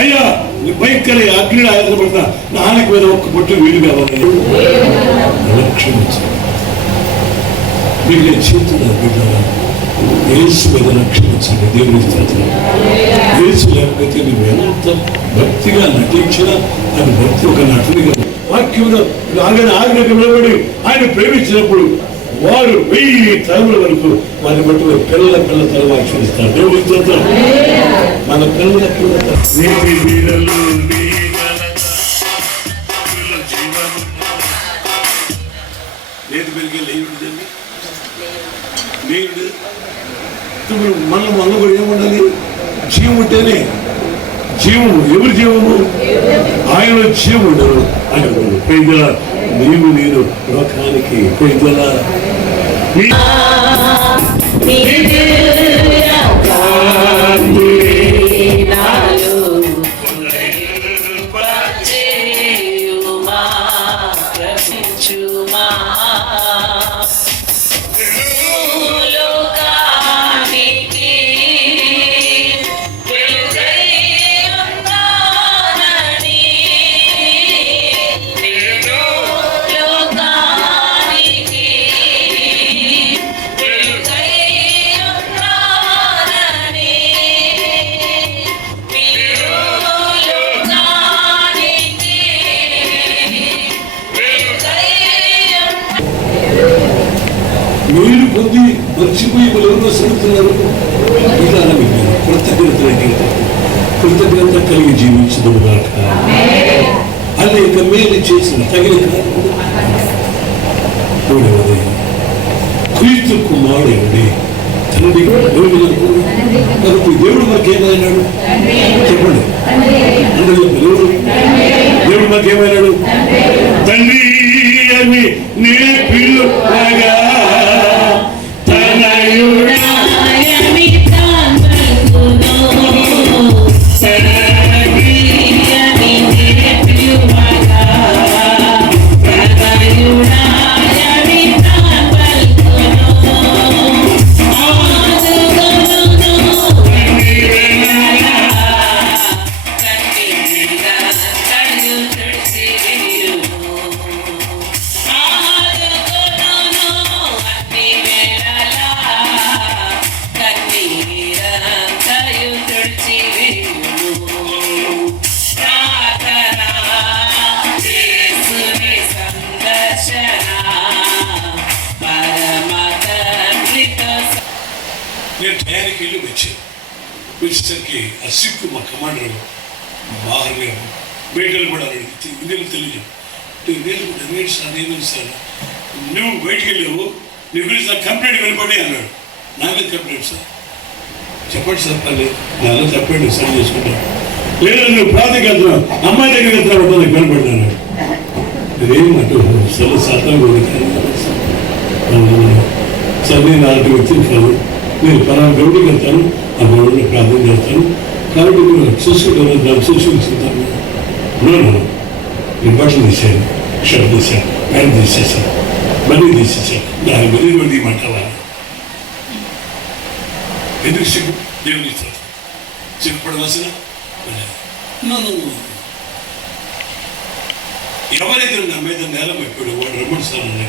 అయ్యా భయంకర అగ్ని ఆయాసపడతా నాన్నకి మీద ఒక్క పొట్టు వీలు కావాలి. లక్ష్యం వచ్చాడు. మీకు నేను చెప్తున్నాను బిడ్డ, యేసు మీద లక్ష్యం వచ్చింది. దేవుని స్తోత్రం. యేసు లేకపోతే నువ్వు ఎంత భక్తిగా నటించినా అది భక్తి ఒక నటునిగా వాక్యంలో ఆజ్ఞకు నిలబడి ఆయన ప్రేమించినప్పుడు వారు 1000 తరముల వరకు వారిని బట్టి పిల్లల తరం ఆక్షరిస్తారు. దేవుని స్తోత్రం. మన పిల్లల లేదు పెరిగే లేదండి. లేదు ఇప్పుడు మనం కూడా ఏముండాలి? జీవం ఉంటేనే జీవము. ఎవరి జీవము? ఆయన జీవం ఉండరు. ఆయన పేదల నీవు నేను లోకానికి పేదల మీరు పొంది మర్చిపోయి ఎవరో సడుతున్నారు. కృతజ్ఞత కలిగి జీవించదు. అనేక మేలు చేసిన తగిన క్రీస్తు కుమారుడి తండ్రి కాబట్టి దేవుడు మాకేమైనాడు చెప్పండి. అందరూ దేవుడు మాకేమైనాడు? తండ్రి అని నే పిలువగా నేను టయానికి వెళ్ళి వచ్చేసరికి ఆ సిక్కు మా కమాండర్ బాగా బయటలు కూడా ఇదేమి తెలియదు. నేను కూడా సార్ నేను సార్ నువ్వు బయటికి వెళ్ళావు, నీ గురించి నాకు కంప్లైంట్ వినపడి అన్నాడు. నాకే కంప్లైంట్ సార్ చెప్పండి సార్ పర్లేదు నాలో చెప్పండి సరి చేసుకుంటాను. లేదా నువ్వు ప్రాంతంకి వెళ్తున్నావు, అమ్మాయి దగ్గరికి వెళ్తున్నావు నాకు కనపడ్డాను. నేనేమంటూ అసలు శాతం సార్ నేను అలాంటి వ్యక్తిని కాదు, నేను పలానా గౌడికి వెళ్తాను, ఆ గౌడిలో ప్రార్థన చేస్తాను కాబట్టి మీరు చూసుకుంటాను, దాన్ని చూసుకుంటాను. నేను బట్టలు తీసాను, షర్ట్ తీసాను, ప్యాంట్ తీసేసాను, మళ్ళీ తీసేసాను, దాని మళ్ళీ కూడా తీయమంటావా? ఎందుకు సిగ్గు? దేవుని సిగ్గుపడవలసిన ఎవరైతే నా మీద నేరం అయిపోయాడు వాడు రమ్మడిస్తాను.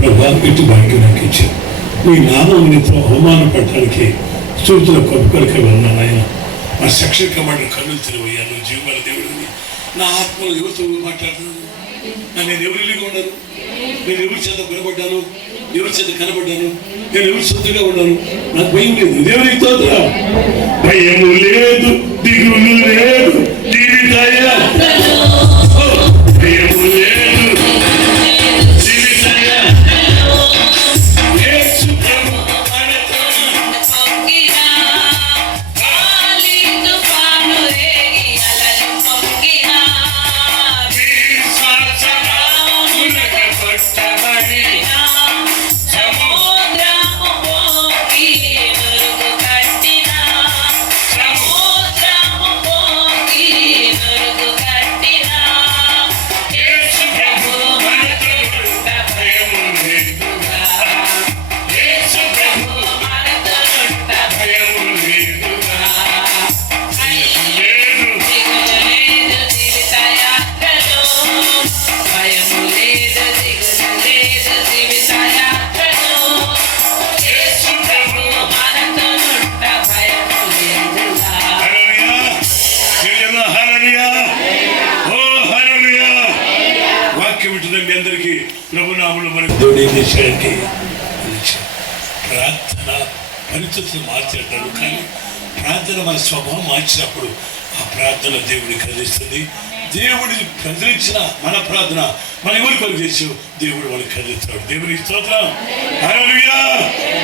ప్రభా ఇటు భాగ్యం నాకు ఇచ్చాను. మీ నాన్న నీతో అవమానపడటానికి స్తోత్రుల కొడుకులకి వెళ్ళాను ఆయన. నా సెక్షన్ కమాండర్ కళ్ళు తెరవయ్యాను. జీవన దేవుడిని నా ఆత్మలో ఎవరితో మాట్లాడుతున్నాను? నేను ఎవరిగా ఉన్నాను? నేను ఎవరి చేత కనబడ్డాను? ఎవరి చేత కనబడ్డాను? నేను ఎవరి సొంతగా ఉన్నాను? నాకు భయం లేదు. దేవునికి స్తోత్రం. భయము లేదు, దిగులు లేదు, భయము లేదు. అందరికీ ప్రభునామములో మనకు దేవుడు ఏం చేశాడంటే ప్రార్థన పరిస్థితులు మార్చేటాడు. కానీ ప్రార్థన మన స్వభావం మార్చినప్పుడు ఆ ప్రార్థన దేవుడిని కదిలిస్తుంది. దేవుడి కదిలించిన మన ప్రార్థన మన ఎవరి కొరకు చేసి దేవుడు మనకు కదిలిస్తాడు. దేవునికి స్తోత్రం. హల్లెలూయా,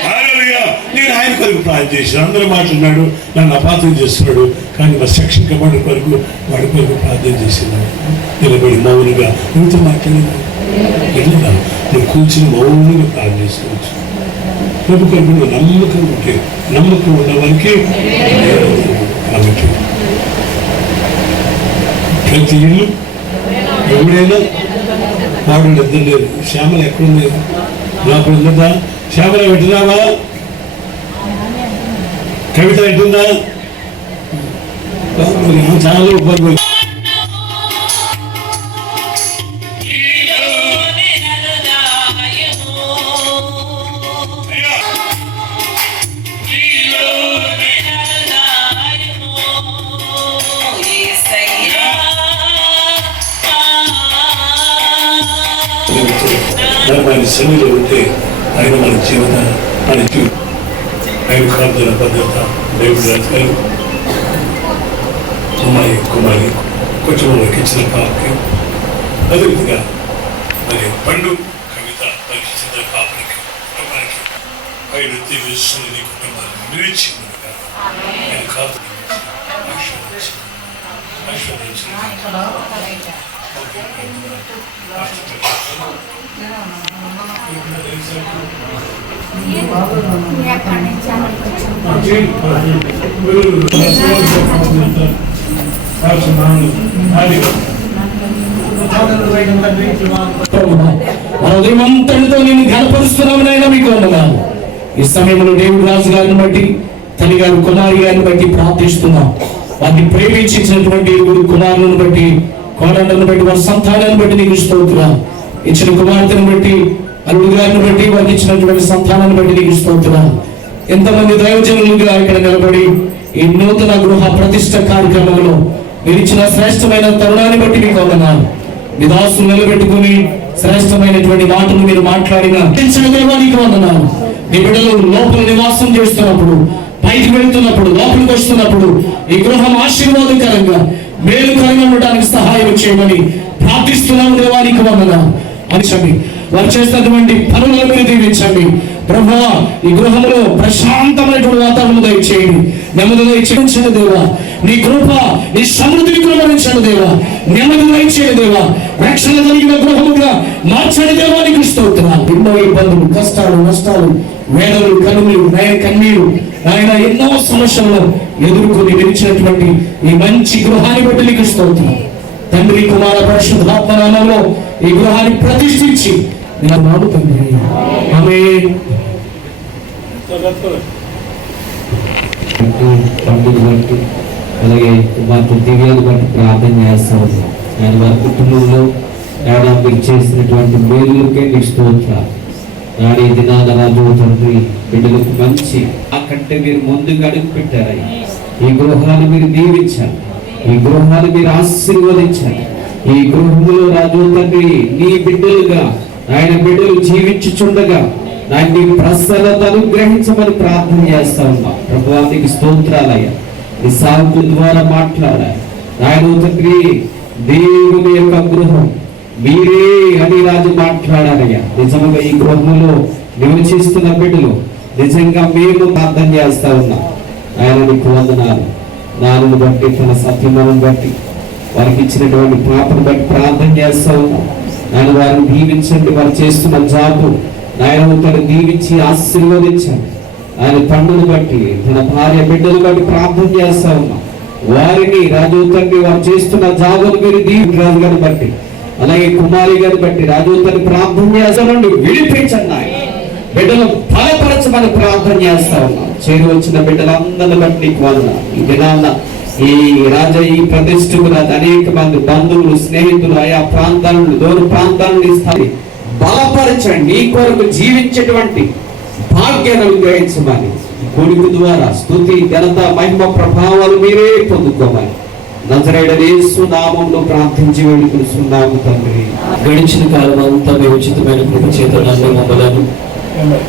హల్లెలూయా. నేను ఆయన కొరకు ప్రార్థన చేశాను. అందరూ మాట్లాడినాడు, నన్ను అపార్థం చేస్తున్నాడు. కానీ మా సెక్షన్ కమాండర్ కొరకు వాడి కొరకు ప్రార్థన చేసినాడు. నిలబడి మౌనంగా ఇంత మాట్లాడినాడు. వెళ్ళినా నువ్వు కూర్చుని మౌనంగా ప్రార్థన చేసుకోవచ్చు. ప్రభు కొరకు నువ్వు నమ్మకం ఉంటే, నమ్మకం ఉన్న వారికి కాబట్టి ప్రతి ఇల్లు ఎవడైనా వాడు నిద్ర లేదు. శ్యామల ఎక్కడుంది? లోపల ఉన్నదా? శ్యామల పెట్టినావా? కవిత ఎట్టుందా? చాలా ఉపయోగం. ఆయన సన్నిధిలో ఉంటే ఆయన మన జీవన మన ఆయన కాపుదల భద్రత దేవుడి రాజుగారు అమ్మాయి కుమారి కుటుంబంలోకి ఇచ్చిన పాపకి అదేవిధంగా మరి పండు కవిత పరిచింత పాపకి కుటుంబానికి ఆయన విశ్వని కుటుంబాన్ని నిలిచి ఉండగా ఆయన కాపుదల హృదయమంతటితో నేను ఘనపరుస్తున్నామనైనా మీకు వందనాలు. ఈ సమయంలో దేవుడు రాజు గారిని బట్టి, తల్లి గారు కుమారి గారిని బట్టి ప్రార్థిస్తున్నాం. వారిని ప్రేమించినటువంటి ఇరువురు కుమారులను బట్టి, కోడళ్ళను బట్టి, వారి సంతానాన్ని బట్టి నీకు స్తోత్రాలు. ఇచ్చిన కుమార్తెను బట్టి, అల్లుడు గారిని బట్టి, వారికి ఇచ్చినటువంటి సంతానాన్ని బట్టి నీకు స్తోత్రాలు. ఎంతమంది దైవజనులుగా ఇక్కడ నిలబడి ఈ నూతన గృహ ప్రతిష్ట కార్యక్రమంలో మీరు ఇచ్చిన శ్రేష్టమైన తరుణాన్ని బట్టి మీకు వందనాలు. మీ దాసులు నిలబెట్టుకుని శ్రేష్టమైనటువంటి మాటలు మీరు మాట్లాడిన దేవానికి వందనాలు. మీ బిడ్డలు లోపల నివాసం చేస్తున్నప్పుడు, బయటికి వెళ్తున్నప్పుడు, లోపలికి వస్తున్నప్పుడు ఈ గృహం ఆశీర్వాదకరంగా మేలుకరంగా ఉండడానికి సహాయం చేయమని ప్రార్థిస్తున్నాము. దేవానికి వందనాలు. అని వారు చేస్తున్నటువంటి పనులను మీరు దీవించండి. ప్రభా ఈ గృహంలో ప్రశాంతమైనటువంటి వాతావరణం దయచేయండి, నెమ్మది దయచేయించండి దేవా. నీ కృప నీ సమృద్ధిని కృపరించండి దేవా, నెమ్మది దయచేయండి దేవా. రక్షణ కలిగిన గృహముగా మార్చండి దేవా. నీకు స్తోత్రాలు. ఎన్నో ఇబ్బందులు, కష్టాలు, నష్టాలు, వేదనలు, కన్నీరు ఆయన ఎన్నో సమస్యలను ఎదుర్కొని నిలిచినటువంటి ఈ మంచి గృహాన్ని బట్టి నీకు స్తోత్రాలు. తండ్రి, కుమార, పరిశుద్ధాత్మ నామములో ఈ గృహాన్ని ప్రతిష్ఠించి నేను మాకు తండ్రి. ఆమేన్. పండుగ బట్టి అలాగే వారి దివ్యాన్ని బట్టి ప్రార్థన చేస్తా ఉన్నాం. ఆయన వారి కుటుంబంలో మీరు చేసినటువంటి మేలులకే మీకు స్తోత్రాలు. నాడు ఈ దినాల రాజు తండ్రి బిడ్డలకు మంచి ఆ కంటే మీరు ముందుగా అడుగు పెట్టారయ్యా. ఈ గృహాన్ని మీరు దీవించాలి, ఈ గృహాన్ని మీరు ఆశీర్వదించాలి. ఈ గృహంలో రాజు తండ్రి నీ బిడ్డలుగా ఆయన బిడ్డలు జీవించుచుండగా నీ ప్రసన్నత అనుగ్రహించమని ప్రార్థన చేస్తా ఉన్నా. ప్రభువానికి స్తోత్రాలయ్యా. ఈ సాగుల ద్వారా మాట్లాడాలి ఆయన తండ్రి. దేవుని యొక్క గృహం మీరే అని రాజు మాట్లాడారయ్యా. నిజంగా ఈ గృహంలో నివసిస్తున్న బిడ్డలు నిజంగా మేము ప్రార్థన చేస్తా ఉన్నాం. ఆయన నీకు వందనాలు. నాలుగు బట్టి తన సత్యమను బట్టి వారికి ఇచ్చినటువంటి పాపను బట్టి ప్రార్థన చేస్తా ఉన్నాం. ఆయన వారిని దీవించండి. వారు చేస్తున్న జాబు ఆయన తను దీవించి ఆశీర్వదించండి. ఆయన పండును బట్టి తన భార్య బిడ్డలు బట్టి ప్రార్థన చేస్తా ఉన్నాం. వారిని రాజు తండ్రి వారు చేస్తున్న జాబును మీరు రాజు గారిని బట్టి అలాగే కుమారి గారిని బట్టి రాజు తండ్రి ప్రార్థన చేస్తాను. విడిపించండి. ఆయన బిడ్డలు బలపరచమని ప్రార్థన చేస్తా ఉన్నాం. చేరి వచ్చిన బిడ్డలందరిని బట్టి నీకు వందనాలు. ఈ దినాన ఈ రాజా ఈ ప్రతిష్ఠకు రాజు అనేక మంది బంధువులు, స్నేహితులు ఆయా ప్రాంతాలను దూర ప్రాంతాలను ఇస్తారు. బలపరచండి. నీ కొరకు జీవించేటువంటి భాగ్యాన్ని అనుగ్రహించమని కొడుకు ద్వారా స్తుతి, ఘనత, మహిమ, ప్రభావాలు మీరే పొందుకోమని నజరేయుడైన యేసు నామములో ప్రార్థించి వేడుకొనుచున్నాము తండ్రి. గడిచిన కాలం అంతా మీ ఉచితమైన కృప చేత నన్ను మమ్మలను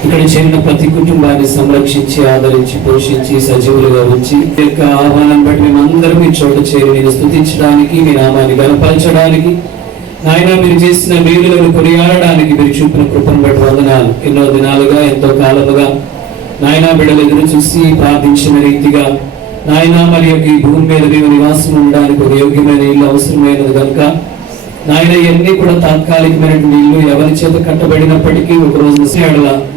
ఇక్కడ చేరిన ప్రతి కుటుంబాన్ని సంరక్షించి, ఆదరించి, పోషించి, సజీవులుగా ఉంచి ఈ యొక్క ఆహ్వానం బట్టి మేమందరం మీ చోట చేరి నేను స్తుతించడానికి, మీ నామాన్ని గణపరచడానికి, నాయన మీరు చేసిన మేలులను కొనియాడడానికి మీరు చూపిన కృపను బట్టి వందనాలు. ఎన్నో దినాలుగా ఎంతో కాలముగా నాయన బిడ్డలు ఎదురు చూసి ప్రార్థించిన రీతిగా నాయన మరి యొక్క ఈ భూమి మీద మేము నివాసం ఉండడానికి ఒక యోగ్యమైన ఇల్లు అవసరమైనది కనుక నాయన ఇవన్నీ కూడా తాత్కాలికమైనటువంటి ఇల్లు ఎవరి చేత కట్టబడినప్పటికీ ఒక రోజు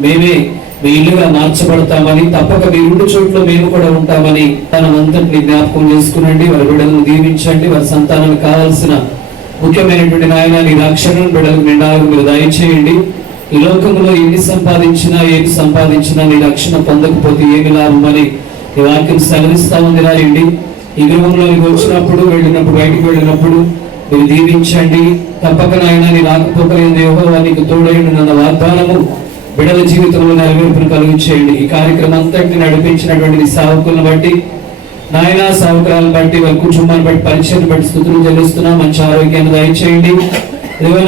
మేమే మీ ఇల్లుగా మార్చబడతామని, తప్పక మీ రెండు చోట్ల మేము కూడా ఉంటామని తనంతటిని జ్ఞాపకం చేసుకునండి. వారి బిడ్డలను దీవించండి. వారి సంతానానికి కావాల్సిన ముఖ్యమైనటువంటి నాయన నీ రక్షణను బిడ్డలకు నిండాలకు మీరు దయచేయండి. ఈ లోకంలో ఎన్ని సంపాదించినా ఏమి సంపాదించినా నీ రక్షణ పొందకపోతే ఏమి లాభమని ఈ వాక్యం సెలవిస్తా ఉంది. రాయండి. ఈ గృహంలోకి వచ్చినప్పుడు వెళ్ళినప్పుడు బయటికి వెళ్ళినప్పుడు మీరు దీవించండి. తప్పక నాయన నీ రాకపోకలేని యెహోవా నీకు తోడైన వాగ్దానము బిడ్డల జీవితంలో నెరవేర్పును కలిగించేయండి. ఈ కార్యక్రమం అంతటిని నడిపించినటువంటి సేవకులను బట్టి నాయన సౌకర్యాలను బట్టి వారి కుటుంబాన్ని బట్టి పరిచయం బట్టి స్తుతులు చెల్లిస్తున్నాం. మంచి ఆరోగ్యాన్ని దయచేయండి.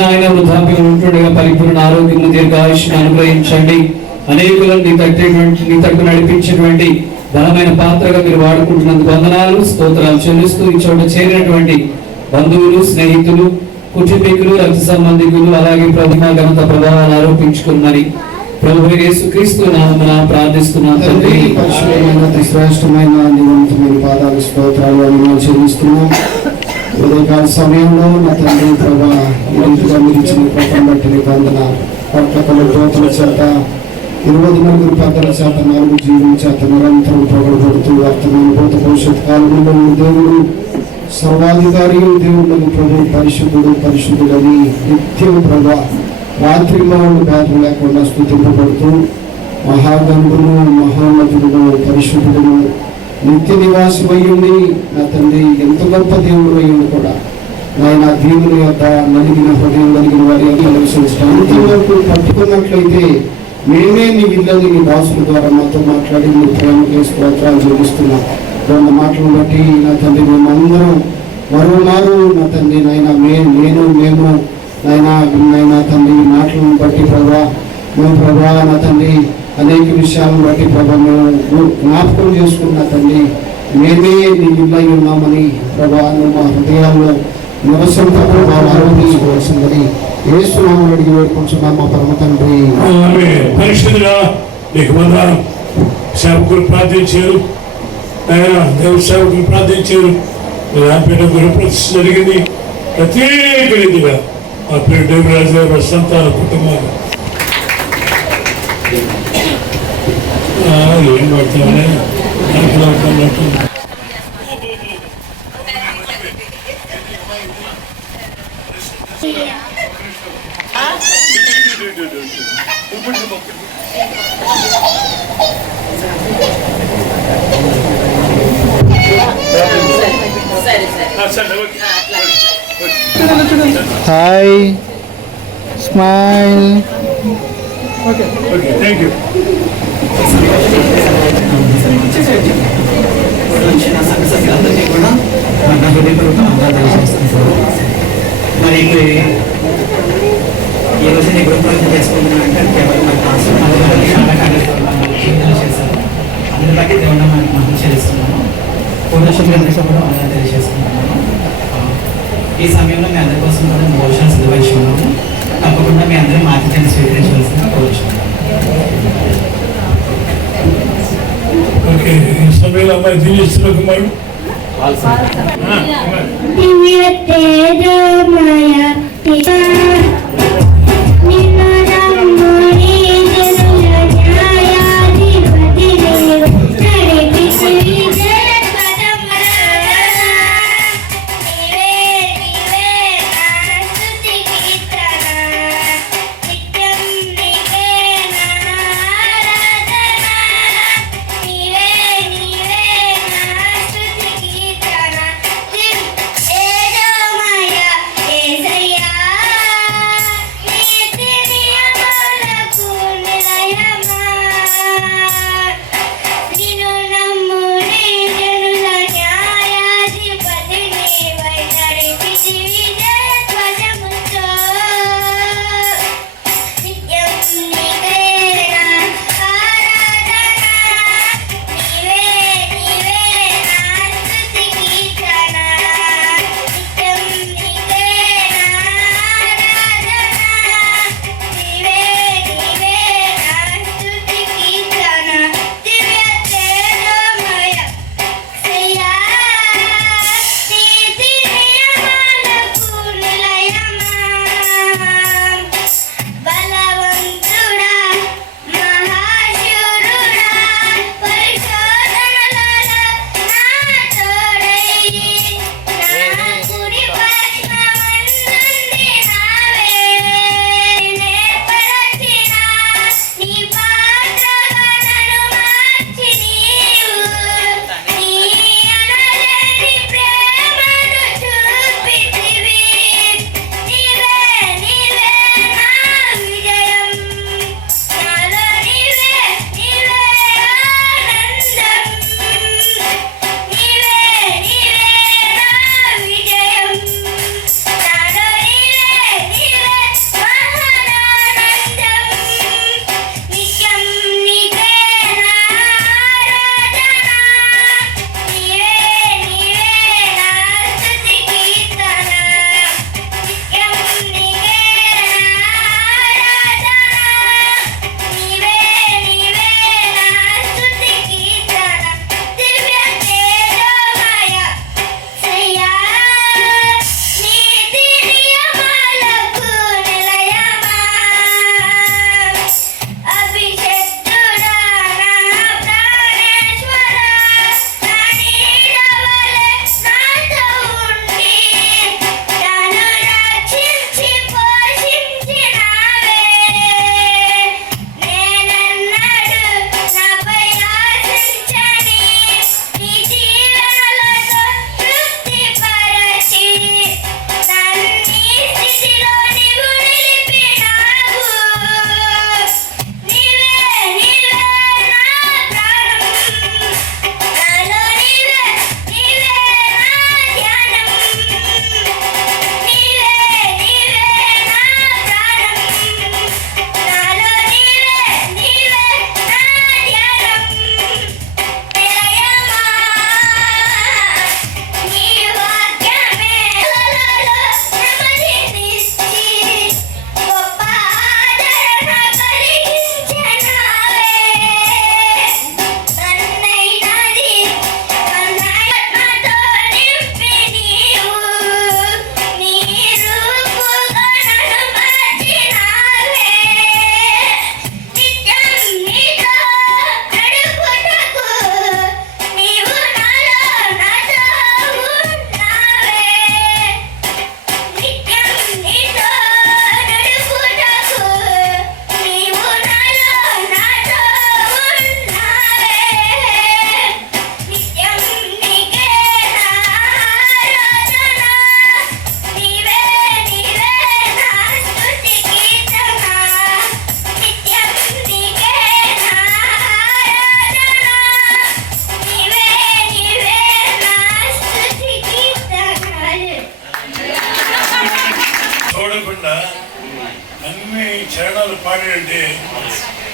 నాయన వృద్ధాప్యం ఉంటుండగా పరిపూర్ణ ఆరోగ్యం, దీర్ఘాయుష్ని అనుగ్రహించండి. అనేకులను నీ తట్టు నడిపించేటువంటి బలమైన పాత్రగా మీరు వాడుకుంటున్నందుకు వందనాలు, స్తోత్రాలు చెల్లిస్తూ ఈ చోట చేరినటువంటి బంధువులు, స్నేహితులు, కుటుంబీకులు, రక్త సంబంధికులు అలాగే ప్రతిమ ఘనత ప్రభావాలు ఆరోపించుకున్నది ప్రభు యేసుక్రీస్తు నామమున ప్రార్థిస్తున్నాం తండ్రి. పరిశుద్ధమైన శ్రేష్టమైన నివంతమైన పాదాలు స్తోత్రాలు అని చెల్లిస్తున్నాం. ఉదయకాల సమయంలో నా తండ్రి ప్రభా ఈ రీతిగా మీరు ఇచ్చిన కృపను బట్టి నీకు వందనాలు. పట్ల దోతల చేత 24 పెద్దల చేత 4 జీవుల చేత నిరంతరం పొగడబడుతూ వర్తమాన భూత భవిష్యత్ కాలంలో దేవుడు సర్వాధికారి, దేవుడు ప్రభు పరిశుద్ధుడు పరిశుద్ధుడని నిత్యం ప్రభా రాత్రి మౌలు భేదం లేకుండా స్తుతింపబడుతూ మహాగణుడును, మహోన్నతుడును, పరిశుద్ధుడును, నిత్య నివాసమయ్యుండి నా తండ్రి ఎంత గొప్ప దేవుడు అయ్యుండి కూడా నాయన దేవుని యొక్క నలిగిన హృదయం కలిగిన వారి అంతవరకు పట్టుకున్నట్లయితే మేమే నీ ఇళ్ళని నీ దాసుల ద్వారా మాతో మాట్లాడి నీ ప్రేమకి స్తోత్రాలు చెల్లిస్తున్నాం. ఉన్న మాటలను బట్టి నా తండ్రి మేమందరం మరోమారు నా తండ్రి నాయన మేము నాయన తండ్రి మాటలను బట్టి ప్రభా మేము ప్రభా నా తండ్రి అనేక విషయాలను బట్టి ప్రభా మేము జ్ఞాపకం చేసుకున్న తండ్రి మేమే నీ ఇళ్ళై ఉన్నామని ప్రభా మా హృదయాల్లో నివసంతో ప్రభావం ఆరోపించుకోవాల్సిందని యేసునామములో అడిగి వేడుకుంటున్నాం మా పరమ తండ్రి. పరిశుద్ధుడా నీకు వందనాలు. సేవకులు ప్రార్థించారు, ఆయన దేవ సేవకులు ప్రార్థించారు. పేట గురుప్రతిష్ఠ జరిగింది. ప్రత్యేక రీతిగా ఆ పేరు దేవరాజు గారి సంతాన కుటుంబాలు ఏం పడతామని అనుకున్నట్టు hi smile. Okay thank you. వచ్చిన సంఘ సభ్యులందరికీ కూడా నా హృదయపూర్వకంగా తెలియజేస్తున్నాను. మరి ఈ రోజు నేను గృహప్రవేశం చేసుకుంటున్నాను అంటే కేవలం మన చాలా కార్యక్రమాలు చేశాను. అందులో బట్టి దేవుడు మనం చేస్తున్నాను. పూర్ణశుభ్రంగా కూడా మనం తెలియజేసుకుంటున్నాను. ఈ సమయంలో మీ అందరి కోసం కూడా భోజనాలు సిద్ధపరిచుకున్నాము. తప్పకుండా మీ అందరూ ఆతిథ్యాన్ని స్వీకరించవలసిందిగా కోరుచున్నాను. ఓకే, ఈ సమయంలో అమ్మాయి దీవిస్తున్న కుమారుడు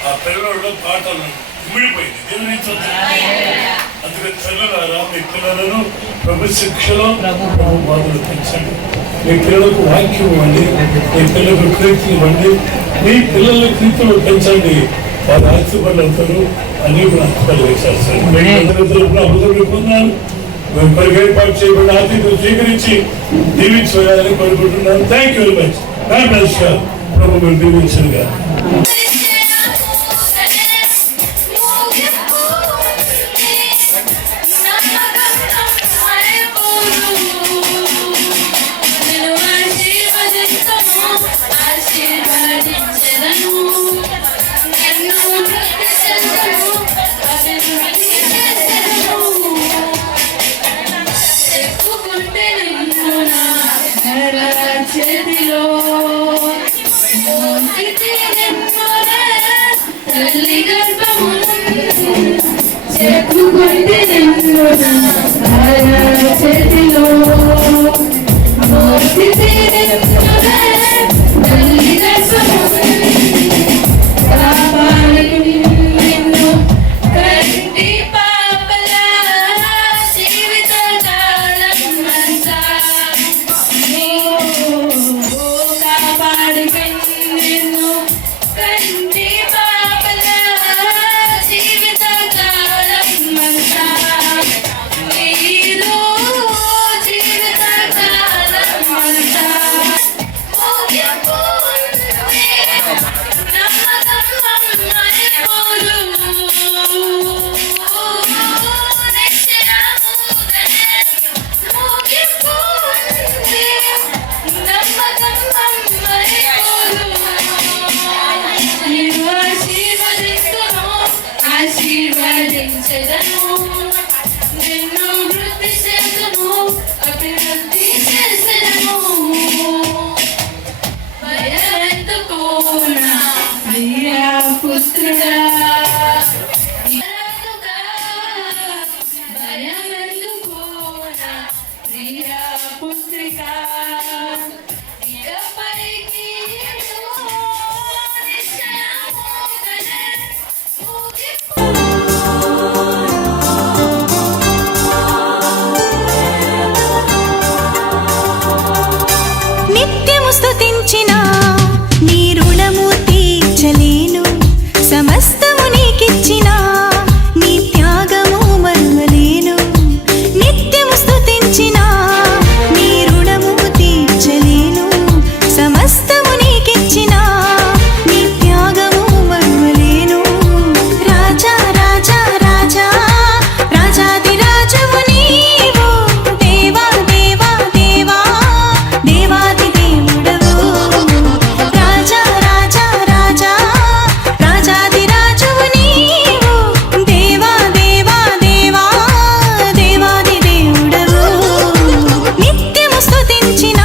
ఆ పిల్లల్లో పాటలు ఇమిడిపోయింది. అందుకని పిల్లలారా, మీ పిల్లలను ప్రభు శిక్షలో ప్రభు బాధలు పెంచండి. మీ పిల్లలకు వాక్యం ఇవ్వండి, మీ పిల్లలకు కీర్తి ఇవ్వండి, మీ పిల్లల కీర్తిలో పెంచండి. వారు ఆశపడి అవుతారు, అన్ని కూడా ఆశపడి చేస్తారు. అభివృద్ధి పొందాను. ఇప్పటికి ఏర్పాటు చేయబడిన ఆతిథ్యం స్వీకరించి దీవించాలని కోరుకుంటున్నాను. Thank you very much. God bless you. ప్రభు మీరు దీవించండి. చేతిలో తల్లి గర్భము చెప్పుకుంటే చేతిలో తల్లి గర్భము నిన్ను కంటి పాపల జీవిత కాలం అంతా నిన్ను కంటి పాపల జీవిత కాలం అంతా నీలో జీవిత కాలం అంతా ఆశీర్వదించదను, నిన్ను వృద్ధి చేసను, అభివృద్ధి చేసను. భయమెందుకోనా ప్రియా పుత్రుడా, భయమెందుకోనా ప్రియా పుత్రికా, ఇకపైకి నిత్యము స్తుతించిన నీ రుణము తీర్చలేను, సమస్తము నీకిచ్చిన నీ త్యాగము మరువలేను. నిత్యము స్తుతించిన నీ రుణము తీర్చలేను, సమస్తము నీకిచ్చిన నీ త్యాగము మరువలేను. రాజా రాజా రాజా రాజాది రాజువు నీవు, దేవా దేవా దేవా దేవాది దేవుడవు. రాజా రాజా రాజా రాజాది రాజువు నీవు, దేవా దేవా దేవా దేవాది దేవుడవు. నిత్యము స్తుతించిన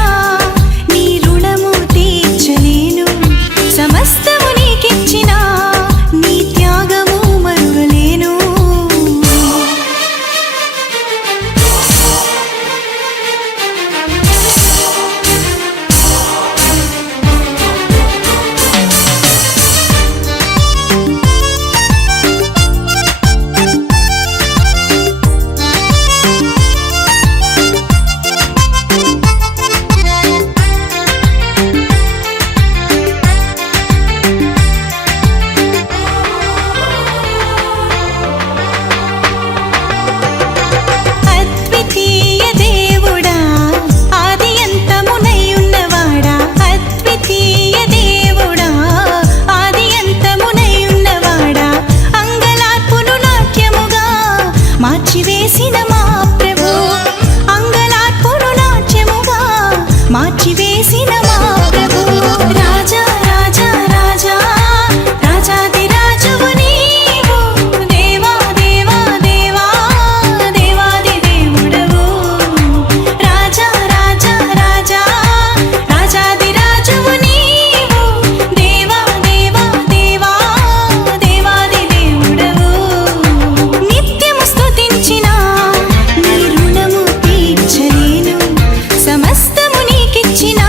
నీ రుణము తీర్చలేను, సమస్తము నీకిచ్చిన నీ త్యాగము మరువలేను. అద్వితీయ దేవుడా, ఆది అంతమునై ఉన్నవాడా, అద్వితీయ దేవుడా, ఆది అంతమునై ఉన్నవాడా, అంగలార్పును నాట్యముగా మార్చివేసిన మా ప్రభు, అంగలార్పును నాట్యముగా మార్చివేసిన మా ప్రభు. రాజా రాజా రాజా రాజాది రాజువు నీవు, దేవా దేవా దేవా దేవాది దేవుడవు. రాజా రాజా రాజా రాజాది రాజువు నీవు, దేవా దేవా దేవా దేవాది దేవుడవు. నిత్యము స్తుతించిన నీ రుణము తీర్చలేను, సమస్తము నీకిచ్చిన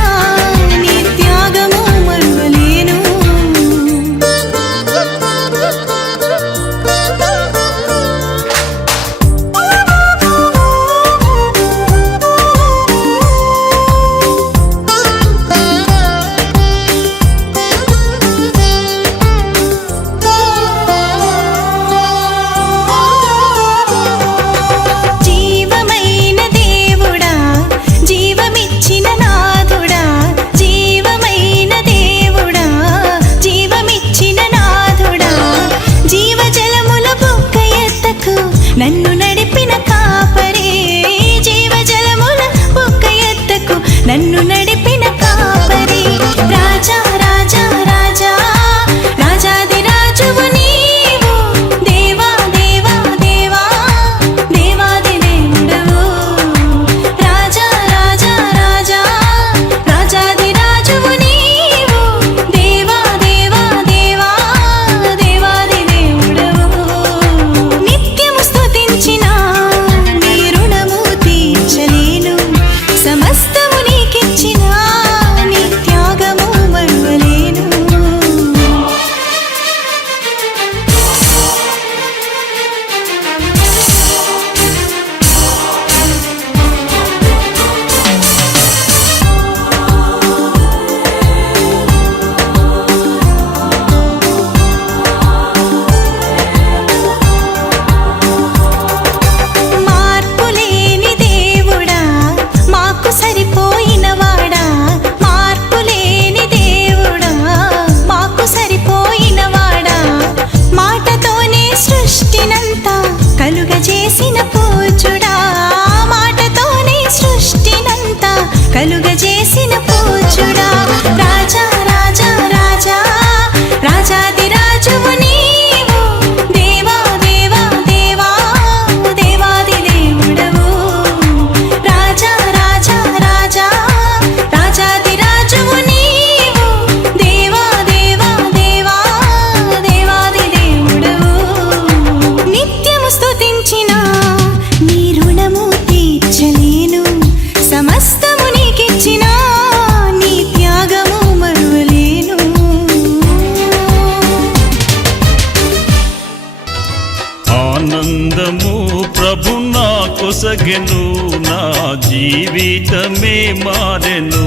ప్రభు నా కొసగెను, నా జీవితమే మారెను.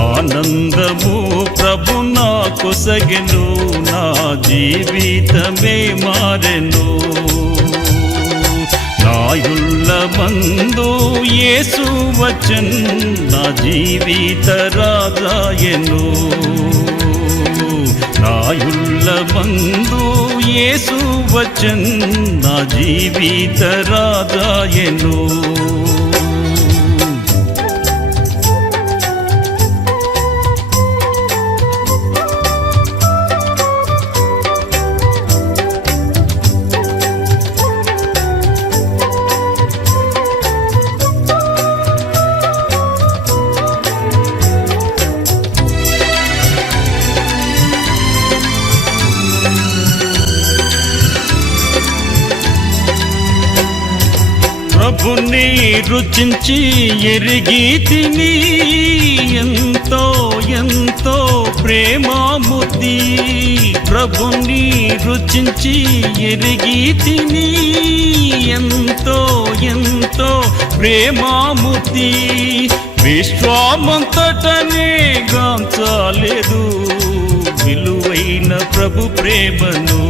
ఆనందము ప్రభు నా కొసగెను, నా జీవితమే మారెను. నాయుళ్ళ మందు యేసు వచ్చెన్, నా జీవిత రాజాయెను. నాయుళ్ళ మందు యేసు వచ్చెన్, నా జీవిత రాజాయెను. ప్రభుని రుచించి ఎరిగి తిని, ఎంతో ఎంతో ప్రేమాముద్ది. ప్రభుని రుచించి ఎరిగి తిని, ఎంతో ఎంతో ప్రేమాముద్ది. విశ్వామంతటనే గాంచలేదు విలువైన ప్రభు ప్రేమను.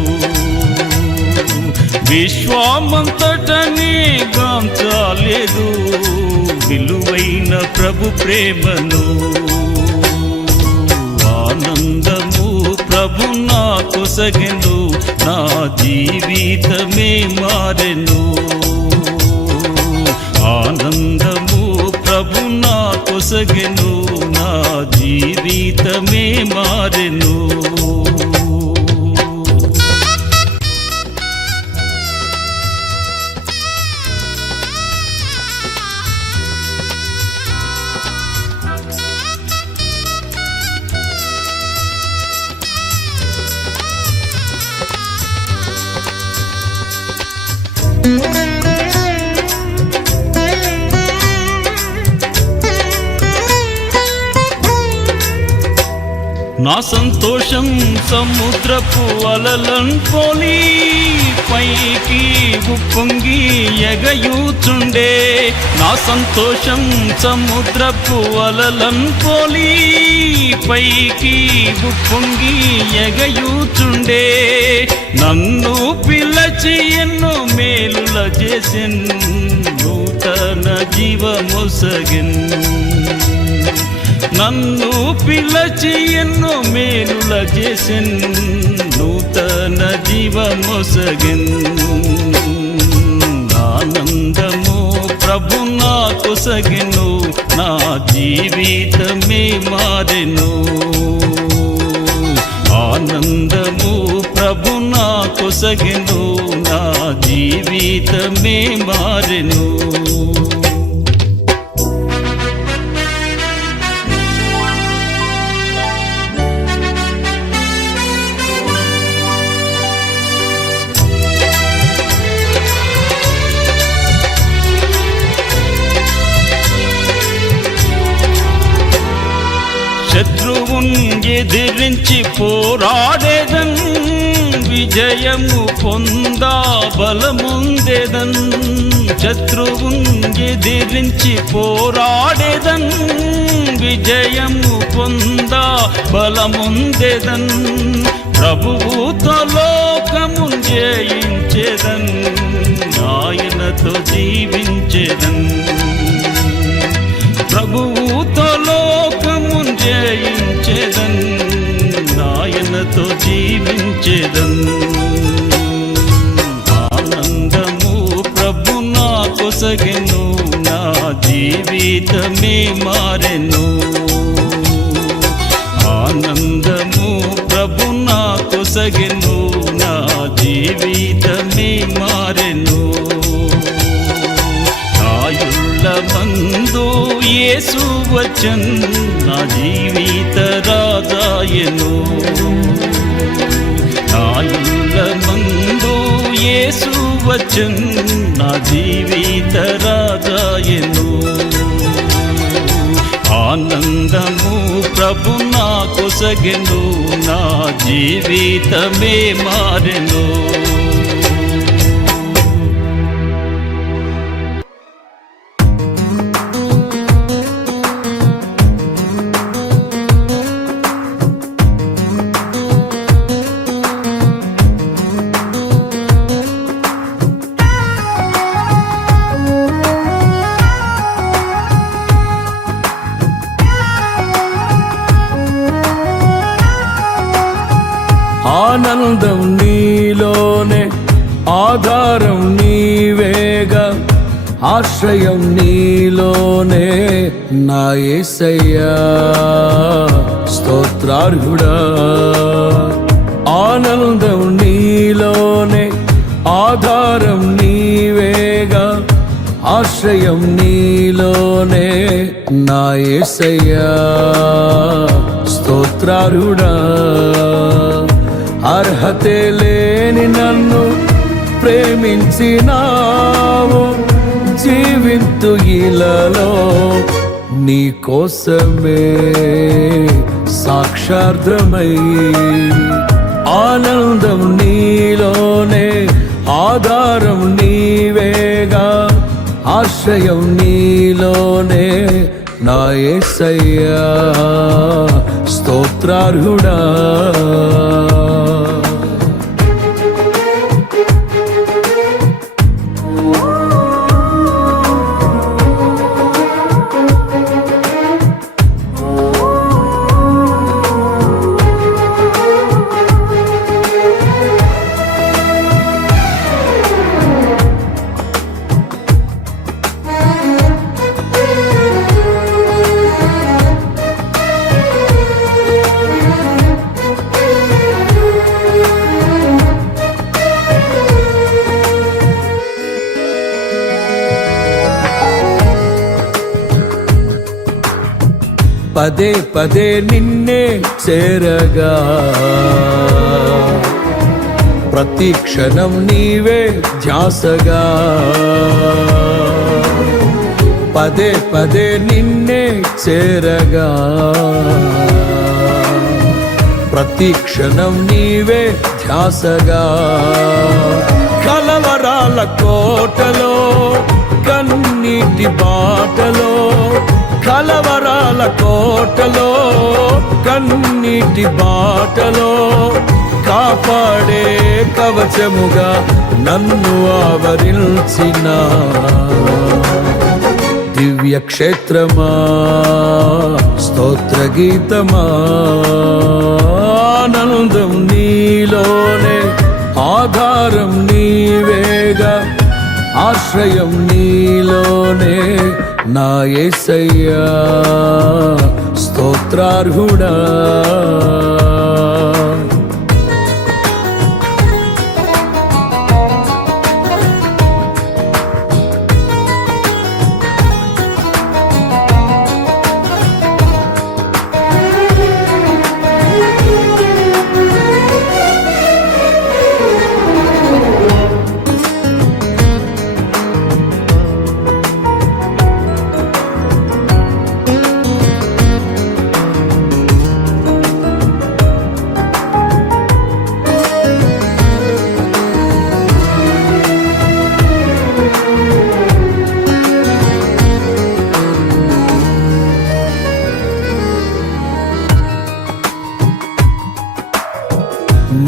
విశ్వామంతటనే గాంచలేదు విలువైన ప్రభు ప్రేమను. ఆనందము ప్రభు నా కొసగెను, నా జీవితమే మారెను. ఆనందము ప్రభు నా కొసగెను, నా జీవితమే మారెను. నా సంతోషం సముద్రపు అలలన్ పోలి, పైకి ఉప్పొంగి ఎగయూచుండే. నా సంతోషం సముద్రపు అలలన్ పోలి, పైకి ఉప్పొంగి ఎగయూచుండే. నన్ను పిలచి ఎన్నో మేలుల చేసెన్, నూతన జీవమొసగెన్. నన్ను పిలచి ఎన్నో మేలుల చేసెన్, నూతన జీవమొసగెన్. ఆనందము ప్రభు నా కొసగెను, నా జీవితమే మారెను. ఆనందము ప్రభు నా కొసగెను, నా జీవితమే మారెను. శత్రువున్ ఎదిరించి పోరాడేదన్, విజయము పొందా బలముందేదన్. శత్రువున్ ఎదిరించి పోరాడేదన్, విజయము పొందా బలముందేదన్. ప్రభువుతో లోకమున్ జయించేదన్, ఆయనతో జీవించేదన్. ప్రభువుతో లోకమున్ జయించేదన్, ఆయనతో జీవించేదన్. ఆనందము ప్రభు నా కొసగెను, నా జీవితమే మారెను. ఆనందము ప్రభు నా కొసగెను, నా జీవితమే మారెను. ఆయుళ్ళ మందు యేసు వచ్చెన్, నా జీవిత రాజాయెను. ఆయుళ్ళ మందు యేసు వచ్చెన్, నా జీవిత రాజాయెను. ఆనందము ప్రభు నా కొసగెను, నా జీవితమే మారెను. ఆశ్రయం నీలోనే నా యేసయ్యా స్తోత్రార్హుడా. ఆనందం నీలోనే ఆధారం నీవేగా ఆశ్రయం నీలోనే నా యేసయ్యా స్తోత్రార్హుడా. అర్హతే లేని నన్ను ప్రేమించినావు, జీవింతు ఇలలో నీ కోసమే సాక్షార్థమై. ఆనందం నీలోనే ఆధారం నీవేగా ఆశ్రయం నీలోనే నా యేసయ్యా స్తోత్రార్హుడా. పదే పదే నిన్నే చేరగా ప్రతి క్షణం నీవే ధ్యాసగా. పదే పదే నిన్నే చేరగా ప్రతి క్షణం నీవే ధ్యాసగా. కలవరాల కోటలో కన్నీటి బాటలో కలవరాల కోటలో కన్నీటి బాటలో కాపాడే కవచముగా నన్ను ఆవరించిన దివ్య క్షేత్రమా స్తోత్ర గీతమా. ఆనందం నీలోనే ఆధారం నీవేగా ఆశ్రయం నీలోనే నా యేసయ్యా స్తోత్రార్హుడా.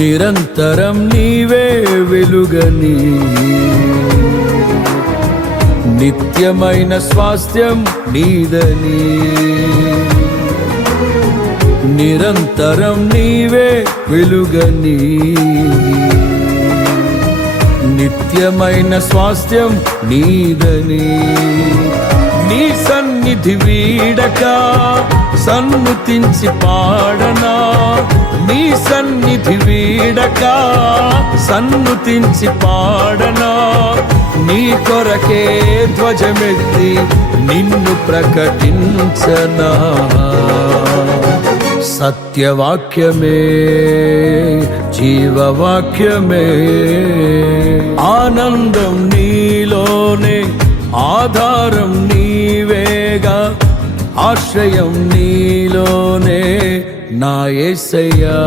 నిరంతరం నీవే వెలుగని నిత్యమైన స్వాస్థ్యం నీదని. నిరంతరం నీవే వెలుగని నిత్యమైన స్వాస్థ్యం నీదని. నీ సన్నిధి వీడక సన్నుతించి పాడనా నీ సన్నిధి వీడక సన్నుతించి పాడనా. నీ కొరకే ధ్వజమెత్తి నిన్ను ప్రకటించనా. సత్యవాక్యమే జీవవాక్యమే. ఆనందం నీలోనే ఆధారం నీవేగా ఆశ్రయం నీలోనే నా యేసయ్యా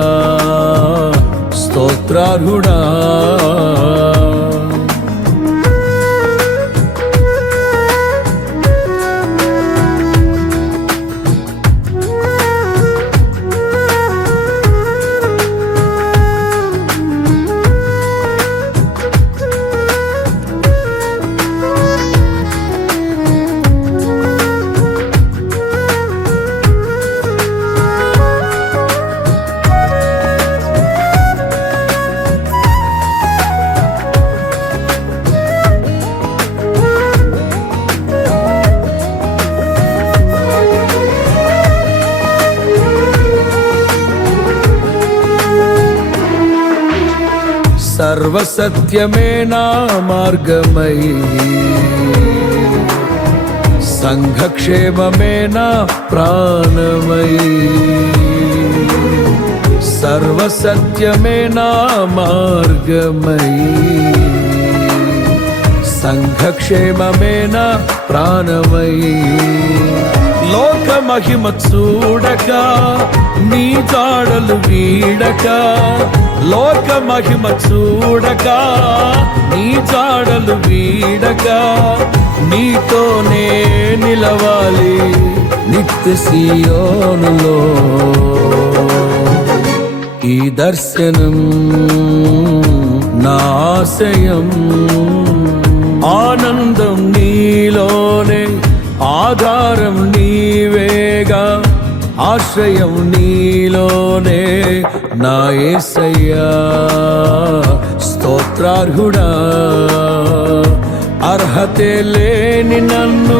స్తోత్రార్హుడా. సర్వసత్యమే నా మార్గమై సంఘక్షేమమే నా ప్రాణమై సర్వసత్యమే నా మార్గమై సంఘక్షేమమే నా ప్రాణమై లోక మహిమ చూడక నీ జాడలు వీడక లోక మహిమ చూడక నీ జాడలు వీడక నీతోనే నిలవాలి నిత్య సియోనులో ఈ దర్శనం నా ఆశయం ఆనందం నీలోనే ఆధారం నీవేగా ఆశ్రయం నీలోనే నా యేసయ్యా స్తోత్రార్హుడా అర్హతే లేని నన్ను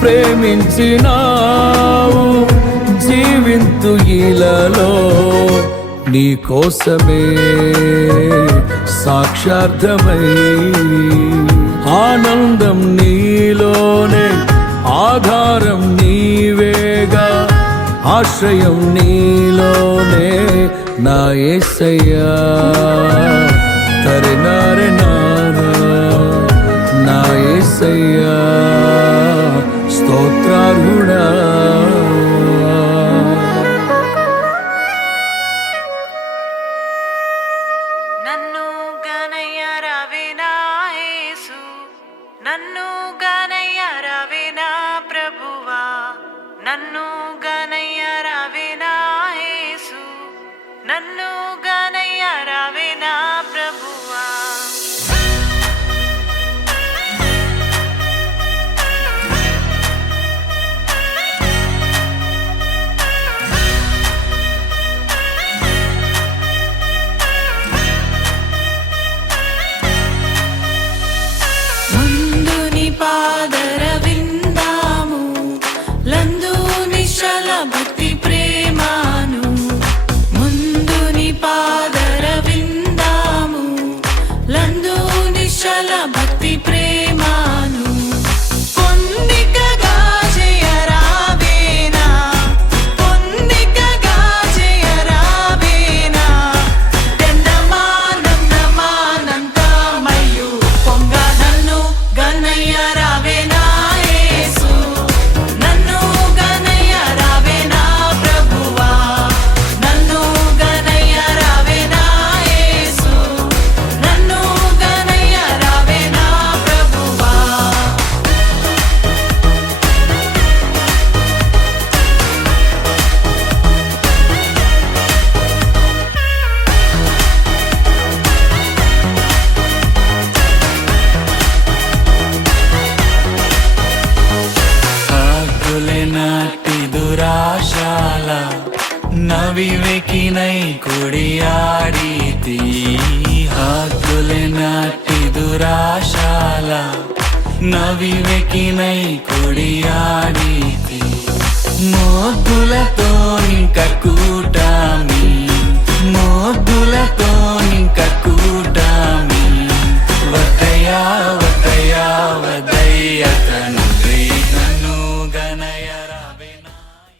ప్రేమించినావు జీవింతు ఇలలో నీ కోసమే సాక్షార్థమై ఆనందం నీలోనే ఆధారం నీవేగా ఆశ్రయం నీలోనే నా యేసయ్యా తరెనారె నారా నా యేసయ్యా స్తోత్రార్హుడా నన్ను గనయ్య రవినా యేసు నన్ను గనయ్య రవినా ప్రభువా నన్ను గనయ్య రవినా యేసు నన్ను గనయ్య రవినా ప్రభువా పాదర విందాము లందు నిశ్చల భక్తి ప్రేమాను ముందుని పాదర విందాము లందు నిశ్చల భక్తి ప్రేమాను పొందికగా జయరావేనా పొందికగా జయరావేనా దండమానందమానందమయ్యు పొంగ నన్ను గనయ్య రావేనా యేసు నన్ను గనయ్య రావేనా ప్రభువా నన్ను గనయ్య రావేనా యేసు నన్ను గనయ్య రావేనా ప్రభువా హద్దులే నాటి దురాశాల నవివేకినై కొడియాడితి హద్దులే నాటి దురాశాల నవివేకినై కొడియాడితి మోద్దులతో ఇంకా